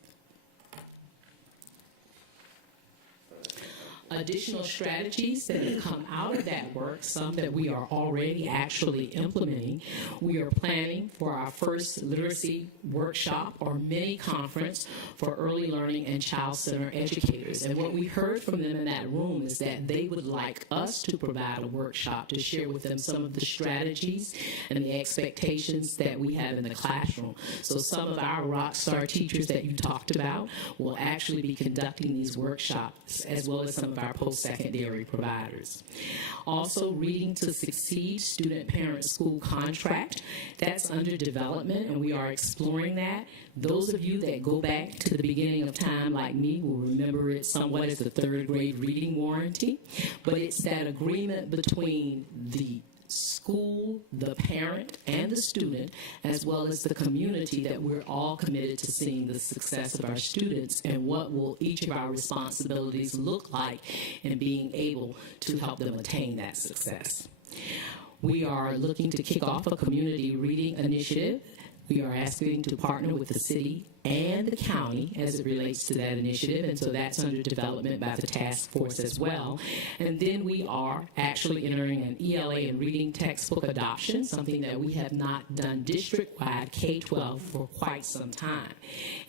Additional strategies that have come out of that work, some that we are already actually implementing. We are planning for our first literacy workshop or mini conference for early learning and child-centered educators. And what we heard from them in that room is that they would like us to provide a workshop to share with them some of the strategies and the expectations that we have in the classroom. So some of our rock star teachers that you talked about will actually be conducting these workshops, as well as some of our post-secondary providers. Also, Reading to Succeed student-parent school contract, that's under development, and we are exploring that. Those of you that go back to the beginning of time like me will remember it somewhat as the third grade reading warranty, but it's that agreement between the school, the parent, and the student, as well as the community, that we're all committed to seeing the success of our students and what will each of our responsibilities look like in being able to help them attain that success. We are looking to kick off a community reading initiative. We are asking to partner with the city and the county as it relates to that initiative, and so that's under development by the task force as well. And then we are actually entering an ELA and reading textbook adoption, something that we have not done district-wide K-12 for quite some time.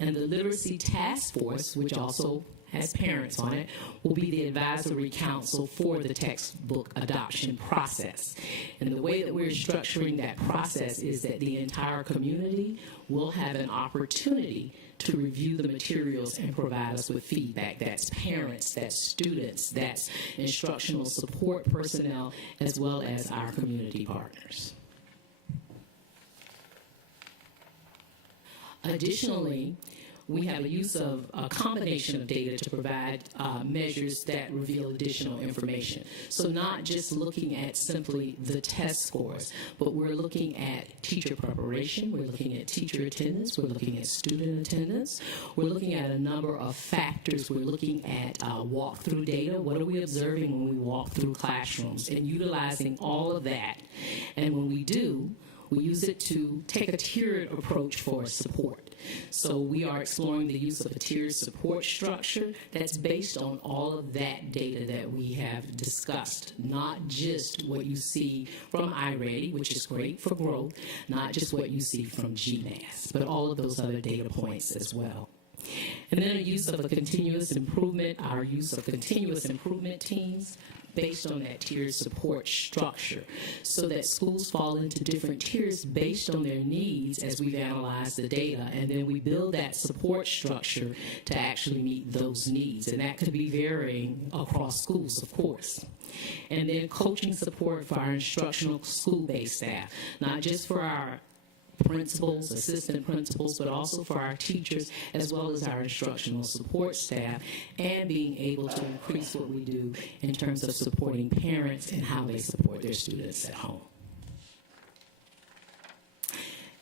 And the literacy task force, which also has parents on it, will be the advisory council for the textbook adoption process. And the way that we're structuring that process is that the entire community will have an opportunity to review the materials and provide us with feedback. That's parents, that's students, that's instructional support personnel, as well as our community partners. Additionally, we have a use of a combination of data to provide measures that reveal additional information. So not just looking at simply the test scores, but we're looking at teacher preparation, we're looking at teacher attendance, we're looking at student attendance, we're looking at a number of factors. We're looking at walk-through data. What are we observing when we walk through classrooms, and utilizing all of that. And when we do, we use it to take a tiered approach for support. So we are exploring the use of a tiered support structure that's based on all of that data that we have discussed, not just what you see from iReady, which is great for growth, not just what you see from GMAS, but all of those other data points as well. And then a use of a continuous improvement, our use of continuous improvement teams. based on that tiered support structure, so that schools fall into different tiers based on their needs as we've analyzed the data, and then we build that support structure to actually meet those needs. And that could be varying across schools, of course. And then coaching support for our instructional school-based staff, not just for our principals, assistant principals, but also for our teachers as well as our instructional support staff, and being able to increase what we do in terms of supporting parents and how they support their students at home.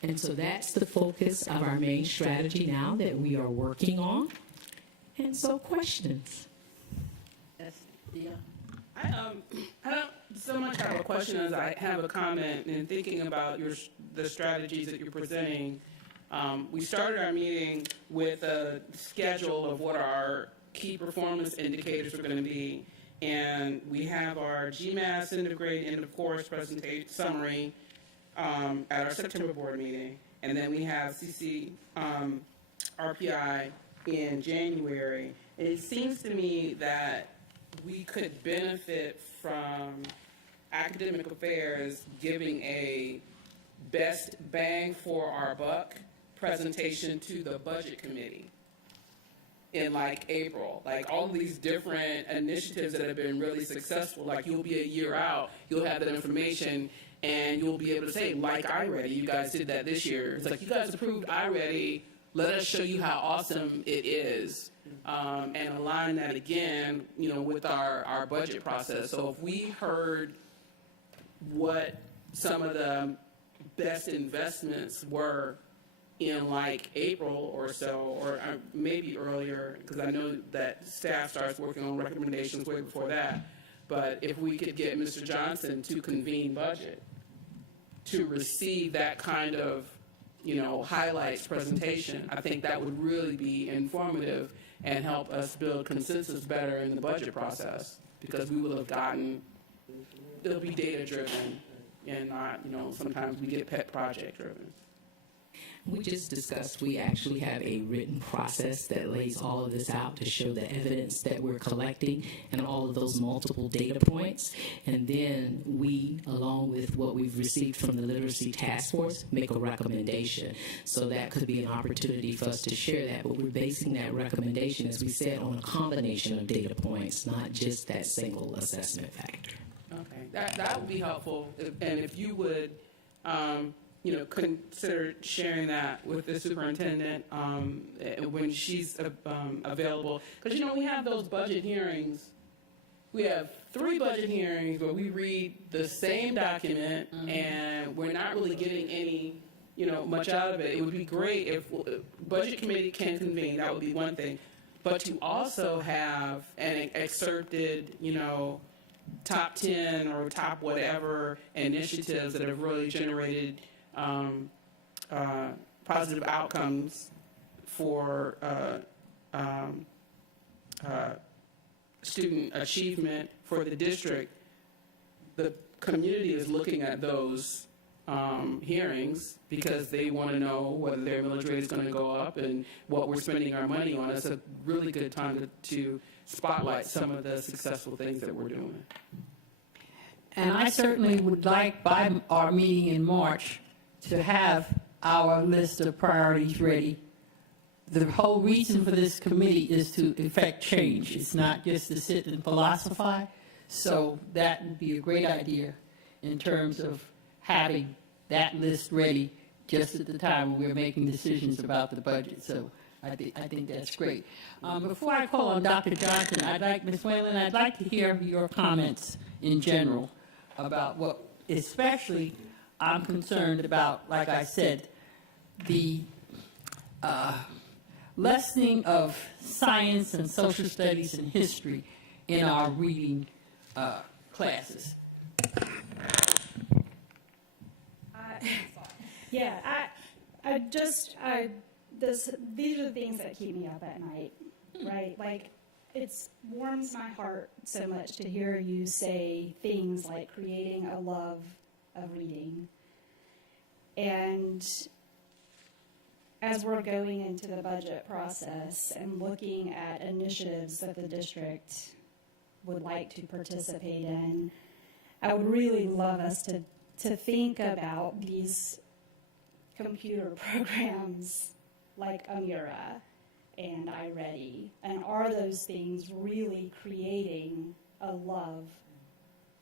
And so that's the focus of our main strategy now that we are working on. And so questions? Yeah. I don't so much have a question as I have a comment in thinking about the strategies that you're presenting. We started our meeting with a schedule of what our key performance indicators are going to be, and we have our GMAS end of grade, end of course presentation summary at our September board meeting, and then we have CC RPI in January. And it seems to me that we could benefit from academic affairs giving a best bang for our buck presentation to the budget committee in like April. Like all these different initiatives that have been really successful, like you'll be a year out, you'll have that information, and you'll be able to say, like iReady, you guys did that this year. It's like, you guys approved iReady, let us show you how awesome it is. And align that again, you know, with our budget process. So if we heard what some of the best investments were in like April or so, or maybe earlier, because I know that staff starts working on recommendations way before that. But if we could get Mr. Johnson to convene budget, to receive that kind of, you know, highlights presentation, I think that would really be informative and help us build consensus better in the budget process, because we will have gotten, it'll be data driven and not, you know, sometimes we get pet project driven. We just discussed, we actually have a written process that lays all of this out to show the evidence that we're collecting and all of those multiple data points. And then we, along with what we've received from the Literacy Task Force, make a recommendation. So that could be an opportunity for us to share that, but we're basing that recommendation, as we said, on a combination of data points, not just that single assessment factor. Okay, that would be helpful. And if you would, you know, consider sharing that with the superintendent when she's available. Because, you know, we have those budget hearings. We have 3 budget hearings where we read the same document and we're not really getting any, you know, much out of it. It would be great if budget committee can convene. That would be one thing. But to also have an excerpted, you know, top 10 or top whatever initiatives that have really generated positive outcomes for student achievement for the district. The community is looking at those hearings because they want to know whether their millage rate is going to go up and what we're spending our money on. It's a really good time to spotlight some of the successful things that we're doing. And I certainly would like, by our meeting in March, to have our list of priorities ready. The whole reason for this committee is to effect change. It's not just to sit and philosophize. So that would be a great idea in terms of having that list ready just at the time when we're making decisions about the budget. So I think that's great. Before I call on Dr. Johnson, Ms. Whalen, I'd like to hear your comments in general about what, especially, I'm concerned about, like I said, the lessening of science and social studies and history in our reading classes. These are the things that keep me up at night, right? Like, it warms my heart so much to hear you say things like creating a love of reading. And as we're going into the budget process and looking at initiatives that the district would like to participate in. I would really love us to think about these computer programs like Amira and iReady, and are those things really creating a love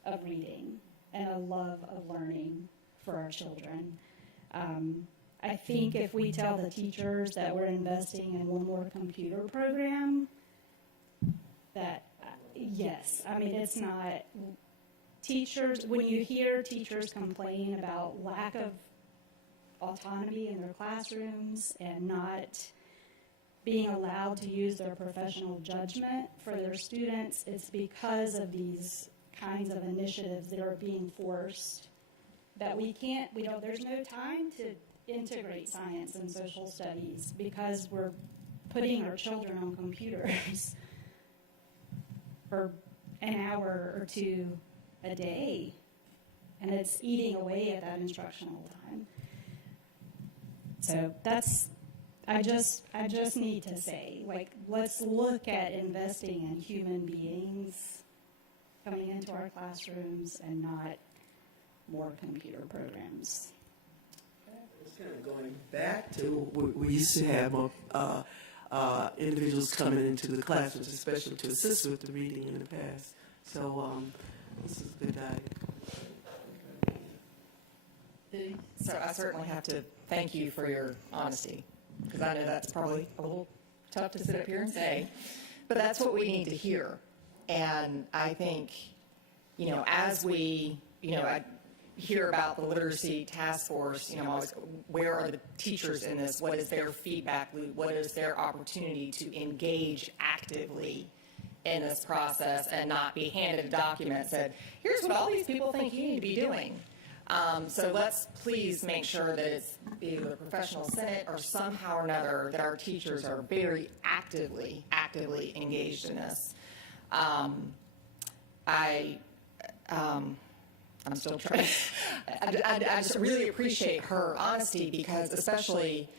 of reading and a love of learning for our children? I think if we tell the teachers that we're investing in one more computer program, that yes, I mean, it's not teachers, when you hear teachers complain about lack of autonomy in their classrooms and not being allowed to use their professional judgment for their students, it's because of these kinds of initiatives that are being forced, that there's no time to integrate science and social studies because we're putting our children on computers for an hour or two a day, and it's eating away at that instructional time. So I just need to say, like, let's look at investing in human beings coming into our classrooms and not more computer programs. It's kind of going back to we used to have individuals coming into the classrooms, especially to assist with the reading in the past. So this is a good idea. So I certainly have to thank you for your honesty, because I know that's probably a little tough to sit up here and say, but that's what we need to hear. And I think, as we, I hear about the literacy task force, I'm always, where are the teachers in this? What is their feedback loop? What is their opportunity to engage actively in this process and not be handed a document that said, here's what all these people think you need to be doing. So let's please make sure that it's either the professional senate or somehow or another that our teachers are very actively engaged in this. I'm still trying. I just really appreciate her honesty, because especially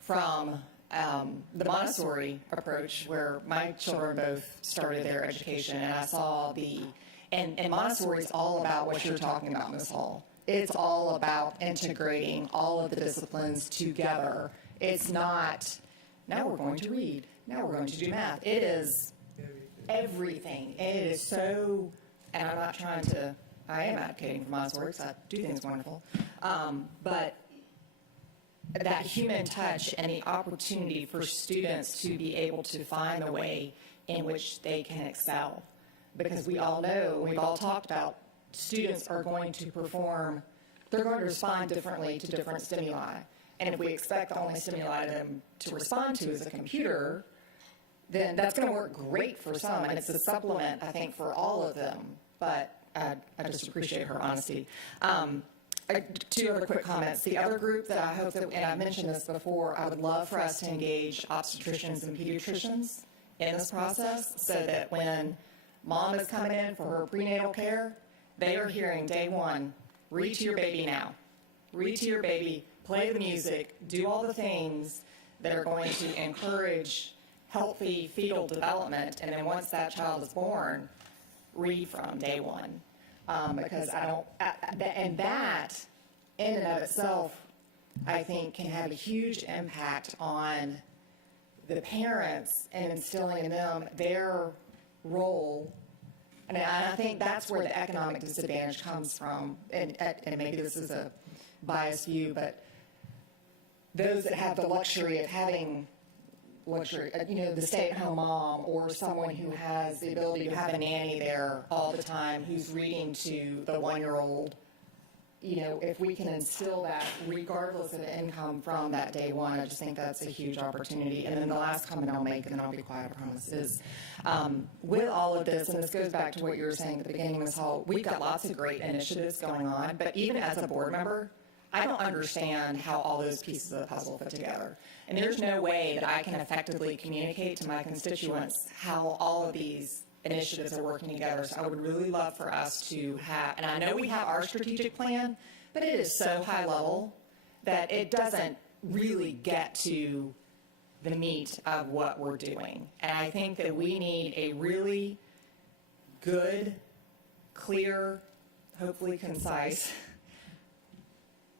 from the Montessori approach, where my children both started their education, and I saw and Montessori is all about what you're talking about, Ms. Hall. It's all about integrating all of the disciplines together. It's not, now we're going to read, now we're going to do math. It is everything. It is so, and I'm not trying to, I am advocating for Montessori because I do think it's wonderful, but that human touch and the opportunity for students to be able to find a way in which they can excel. Because we all know, we've all talked about, students are going to perform, they're going to respond differently to different stimuli. And if we expect the only stimuli them to respond to is a computer, then that's going to work great for some, and it's a supplement, I think, for all of them. But I just appreciate her honesty. Two other quick comments. The other group that I hope that, and I mentioned this before, I would love for us to engage obstetricians and pediatricians in this process, so that when mom is coming in for her prenatal care, they are hearing day one, read to your baby now. Read to your baby, play the music, do all the things that are going to encourage healthy fetal development, and then once that child is born, read from day one. Because and that in and of itself, I think, can have a huge impact on the parents and instilling in them their role. And I think that's where the economic disadvantage comes from. And maybe this is a biased view, but those that have the luxury of having the stay-at-home mom, or someone who has the ability to have a nanny there all the time who's reading to the one-year-old, if we can instill that regardless of income from that day one, I just think that's a huge opportunity. And then the last comment I'll make, and then I'll be quiet, I promise, is with all of this, and this goes back to what you were saying at the beginning, Ms. Hall, we've got lots of great initiatives going on, but even as a board member, I don't understand how all those pieces of the puzzle fit together. And there's no way that I can effectively communicate to my constituents how all of these initiatives are working together. So I would really love for us to have, and I know we have our strategic plan, but it is so high level that it doesn't really get to the meat of what we're doing. And I think that we need a really good, clear, hopefully concise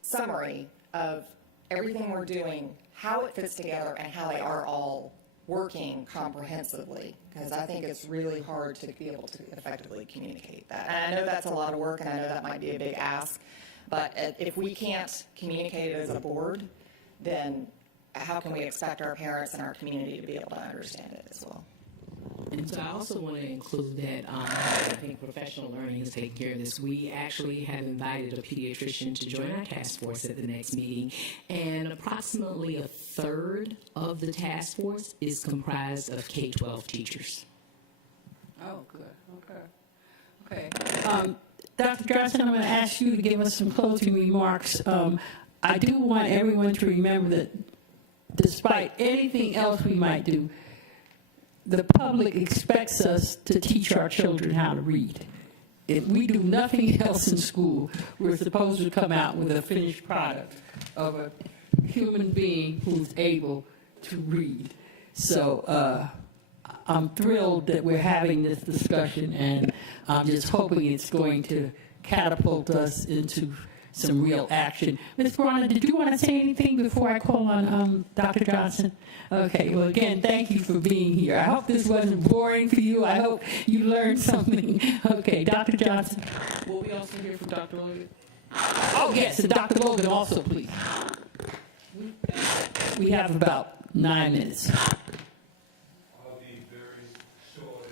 summary of everything we're doing, how it fits together, and how they are all working comprehensively, because I think it's really hard to be able to effectively communicate that. And I know that's a lot of work, and I know that might be a big ask, but if we can't communicate it as a board, then how can we expect our parents and our community to be able to understand it as well? And so I also want to include that I think professional learning is taking care of this. We actually have invited a pediatrician to join our task force at the next meeting, and approximately a third of the task force is comprised of K-12 teachers. Oh, good. Okay. Dr. Johnson, I'm going to ask you to give us some closing remarks. I do want everyone to remember that despite anything else we might do, the public expects us to teach our children how to read. If we do nothing else in school, we're supposed to come out with a finished product of a human being who's able to read. So I'm thrilled that we're having this discussion, and I'm just hoping it's going to catapult us into some real action. Ms. Bronner, did you want to say anything before I call on Dr. Johnson? Okay, well, again, thank you for being here. I hope this wasn't boring for you. I hope you learned something. Okay, Dr. Johnson. Will we also hear from Dr. Logan? Oh, yes, and Dr. Logan also, please. We have about 9 minutes. I'll be very short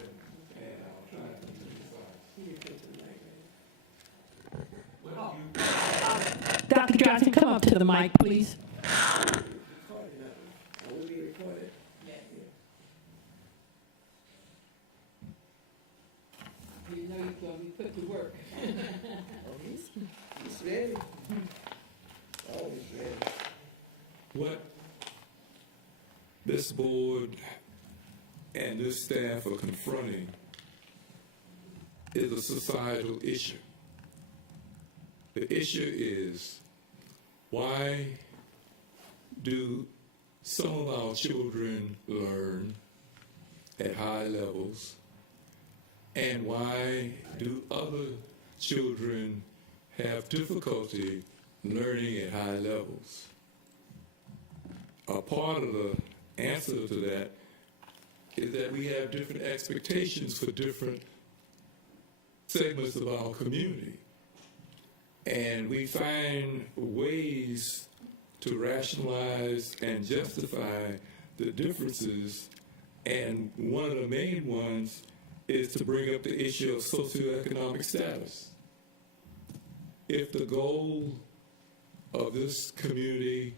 and I'll try to be concise. Dr. Johnson, come up to the mic, please. You know you're going to be put to work. He's ready. Always ready. What this board and this staff are confronting is a societal issue. The issue is, why do some of our children learn at high levels, and why do other children have difficulty learning at high levels? A part of the answer to that is that we have different expectations for different segments of our community. And we find ways to rationalize and justify the differences, and one of the main ones is to bring up the issue of socioeconomic status. If the goal of this community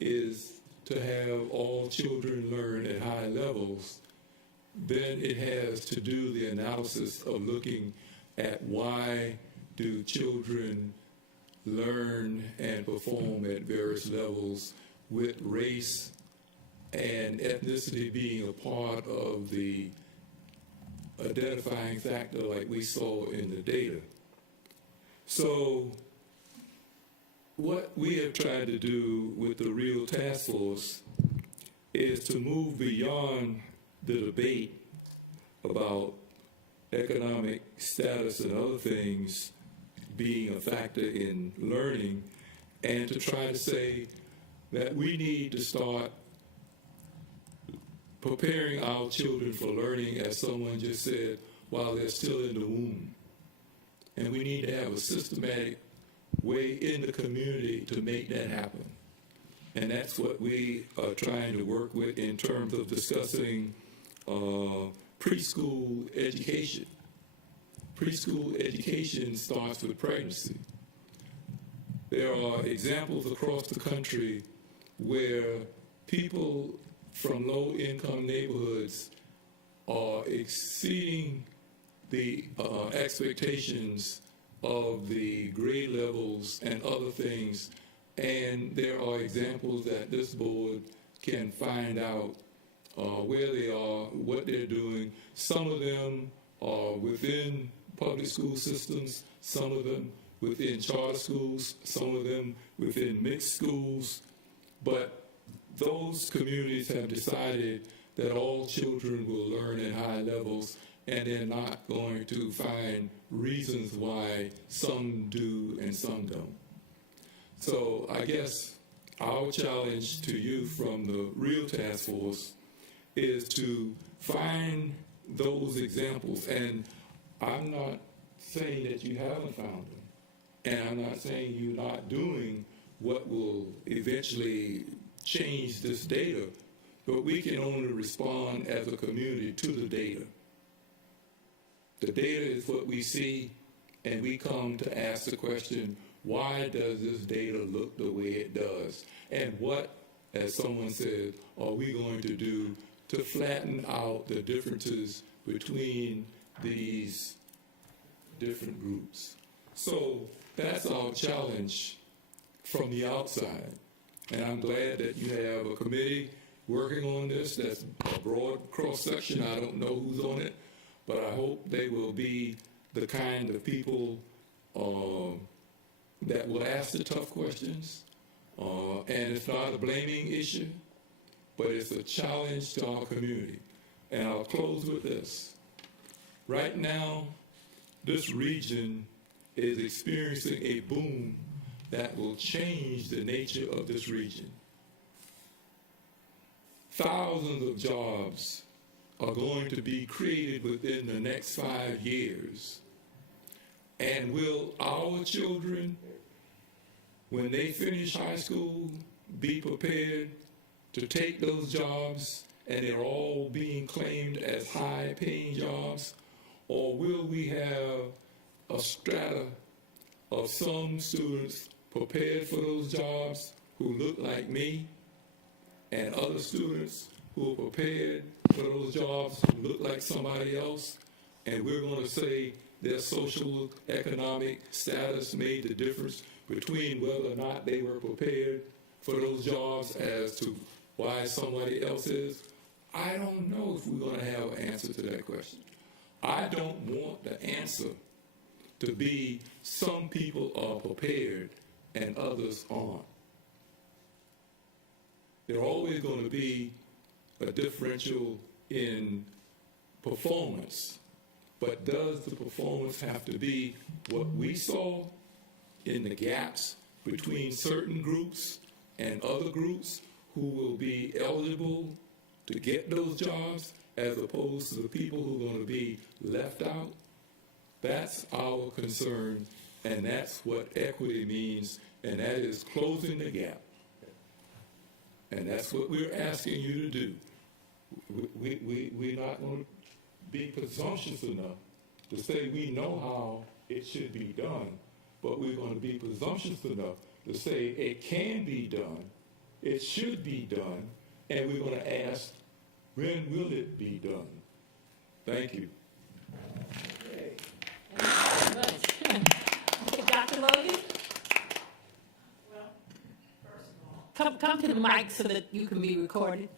is to have all children learn at high levels, then it has to do the analysis of looking at why do children learn and perform at various levels, with race and ethnicity being a part of the identifying factor like we saw in the data. So what we have tried to do with the Real Task Force is to move beyond the debate about economic status and other things being a factor in learning, and to try to say that we need to start preparing our children for learning, as someone just said, while they're still in the womb. And we need to have a systematic way in the community to make that happen. And that's what we are trying to work with in terms of discussing preschool education. Preschool education starts with pregnancy. There are examples across the country where people from low-income neighborhoods are exceeding the expectations of the grade levels and other things, and there are examples that this board can find out where they are, what they're doing. Some of them are within public school systems, some of them within charter schools, some of them within mixed schools, but those communities have decided that all children will learn at high levels, and they're not going to find reasons why some do and some don't. So I guess our challenge to you from the real task force is to find those examples. And I'm not saying that you haven't found them. And I'm not saying you're not doing what will eventually change this data, but we can only respond as a community to the data. The data is what we see, and we come to ask the question, why does this data look the way it does? And what, as someone said, are we going to do to flatten out the differences between these different groups? So that's our challenge from the outside. And I'm glad that you have a committee working on this. That's a broad cross-section. I don't know who's on it, but I hope they will be the kind of people that will ask the tough questions. And it's not a blaming issue, but it's a challenge to our community. And I'll close with this. Right now, this region is experiencing a boom that will change the nature of this region. Thousands of jobs are going to be created within the next 5 years. And will our children, when they finish high school, be prepared to take those jobs and they're all being claimed as high-paying jobs? Or will we have a strata of some students prepared for those jobs who look like me, and other students who are prepared for those jobs who look like somebody else, and we're going to say their social economic status made the difference between whether or not they were prepared for those jobs as to why somebody else is? I don't know if we're going to have an answer to that question. I don't want the answer to be some people are prepared and others aren't. There's always going to be a differential in performance, but does the performance have to be what we saw in the gaps between certain groups and other groups who will be eligible to get those jobs as opposed to the people who are going to be left out? That's our concern, and that's what equity means, and that is closing the gap. And that's what we're asking you to do. We're not going to be presumptuous enough to say we know how it should be done, but we're going to be presumptuous enough to say it can be done, it should be done, and we're going to ask, when will it be done? Thank you. Dr. Logan? Well, first of all, Come to the mic so that you can be recorded.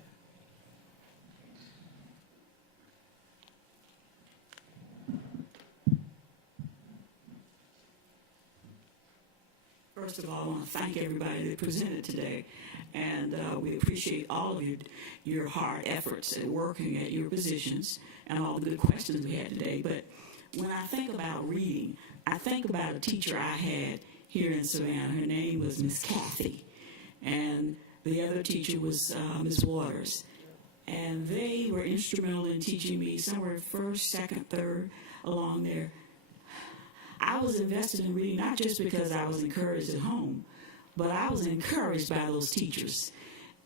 First of all, I want to thank everybody that presented today, and we appreciate all of your hard efforts at working at your positions and all the good questions we had today. But when I think about reading, I think about a teacher I had here in Savannah. Her name was Miss Kathy, and the other teacher was Ms. Waters. And they were instrumental in teaching me somewhere first, second, third, along there. I was invested in reading not just because I was encouraged at home, but I was encouraged by those teachers.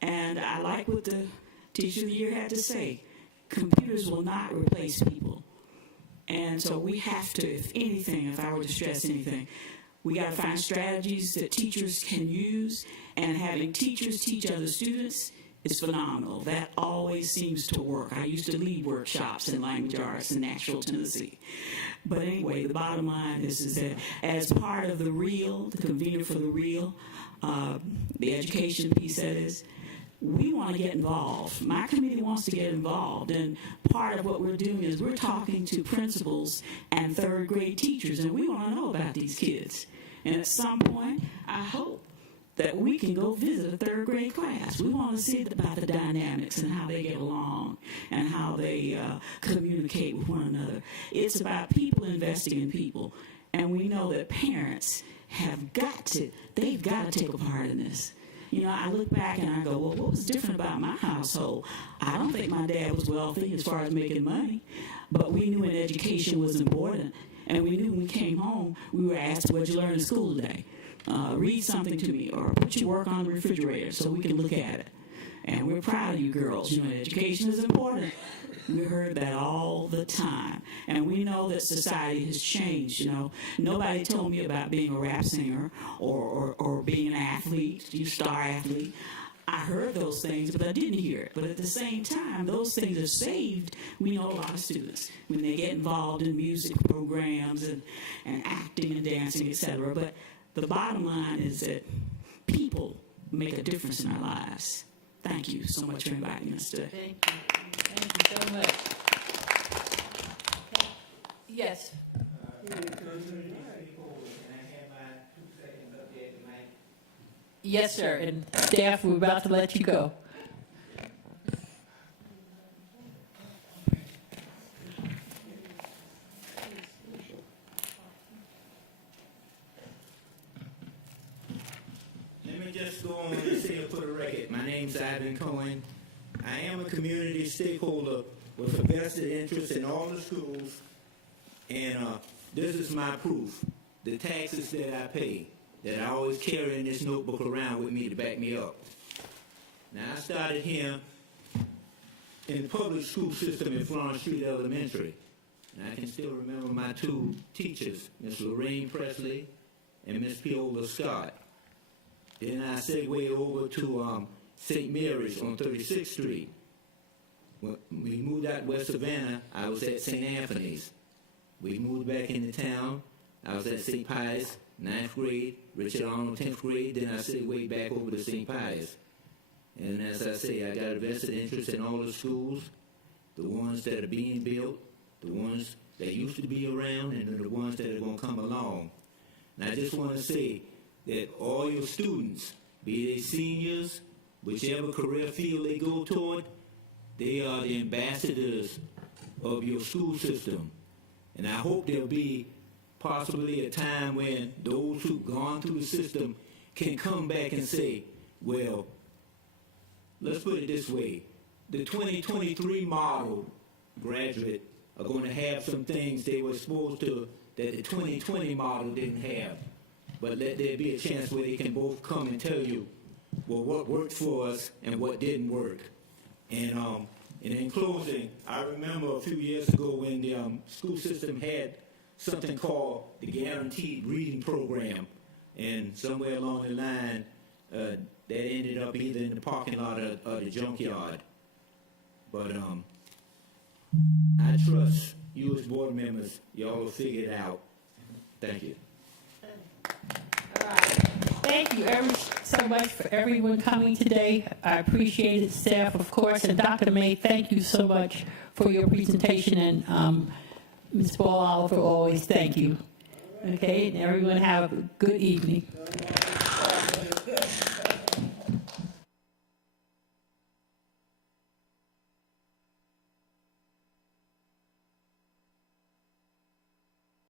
And I like what the Teacher of the Year had to say. Computers will not replace people. And so we have to, if anything, if I were to stress anything, we got to find strategies that teachers can use, and having teachers teach other students is phenomenal. That always seems to work. I used to lead workshops in language arts and natural tendency. But anyway, the bottom line is that as part of the REAL, the convener for the REAL, the education piece that is, we want to get involved. My committee wants to get involved, and part of what we're doing is we're talking to principals and third grade teachers, and we want to know about these kids. And at some point, I hope that we can go visit a third grade class. We want to see about the dynamics and how they get along and how they communicate with one another. It's about people investing in people. And we know that parents they've got to take a part in this. You know, I look back and I go, well, what was different about my household? I don't think my dad was wealthy as far as making money, but we knew education was important. And we knew when we came home, we were asked, what'd you learn in school today? Read something to me, or put your work on the refrigerator so we can look at it. And we're proud of you girls. You know, education is important. We heard that all the time. And we know that society has changed, you know. Nobody told me about being a rap singer or being an athlete, you star athlete. I heard those things, but I didn't hear it. But at the same time, those things have saved, we know, a lot of students when they get involved in music programs and acting and dancing, etc. But the bottom line is that people make a difference in our lives. Thank you so much for inviting us today. Thank you. Thank you so much. Yes. Yes, sir. And staff, we're about to let you go. Let me just go on and say it for the record. My name's Ivan Cohen. I am a community stakeholder with a vested interest in all the schools, and this is my proof. The taxes that I pay, that I always carry in this notebook around with me to back me up. Now, I started here in the public school system in Florence Street Elementary. And I can still remember my two teachers, Miss Lorraine Presley and Miss Piola Scott. Then I segued over to St. Mary's on 36th Street. When we moved out West Savannah, I was at St. Anthony's. We moved back into town. I was at St. Pius, 9th grade, Richard Arnold, 10th grade. Then I segued back over to St. Pius. And as I say, I got a vested interest in all the schools, the ones that are being built, the ones that used to be around, and the ones that are going to come along. And I just want to say that all your students, be they seniors, whichever career field they go toward, they are the ambassadors of your school system. And I hope there'll be possibly a time when those who've gone through the system can come back and say, well, let's put it this way. The 2023 model graduate are going to have some things they were supposed to, that the 2020 model didn't have. But let there be a chance where they can both come and tell you, well, what worked for us and what didn't work. And in closing, I remember a few years ago when the school system had something called the Guaranteed Reading Program. And somewhere along the line, that ended up either in the parking lot or the junkyard. But I trust you as board members, y'all will figure it out. Thank you. All right. Thank you so much for everyone coming today. I appreciate it, staff, of course, and Dr. May, thank you so much for your presentation, and Ms. Ball Oliver, always thank you. Okay, and everyone have a good evening.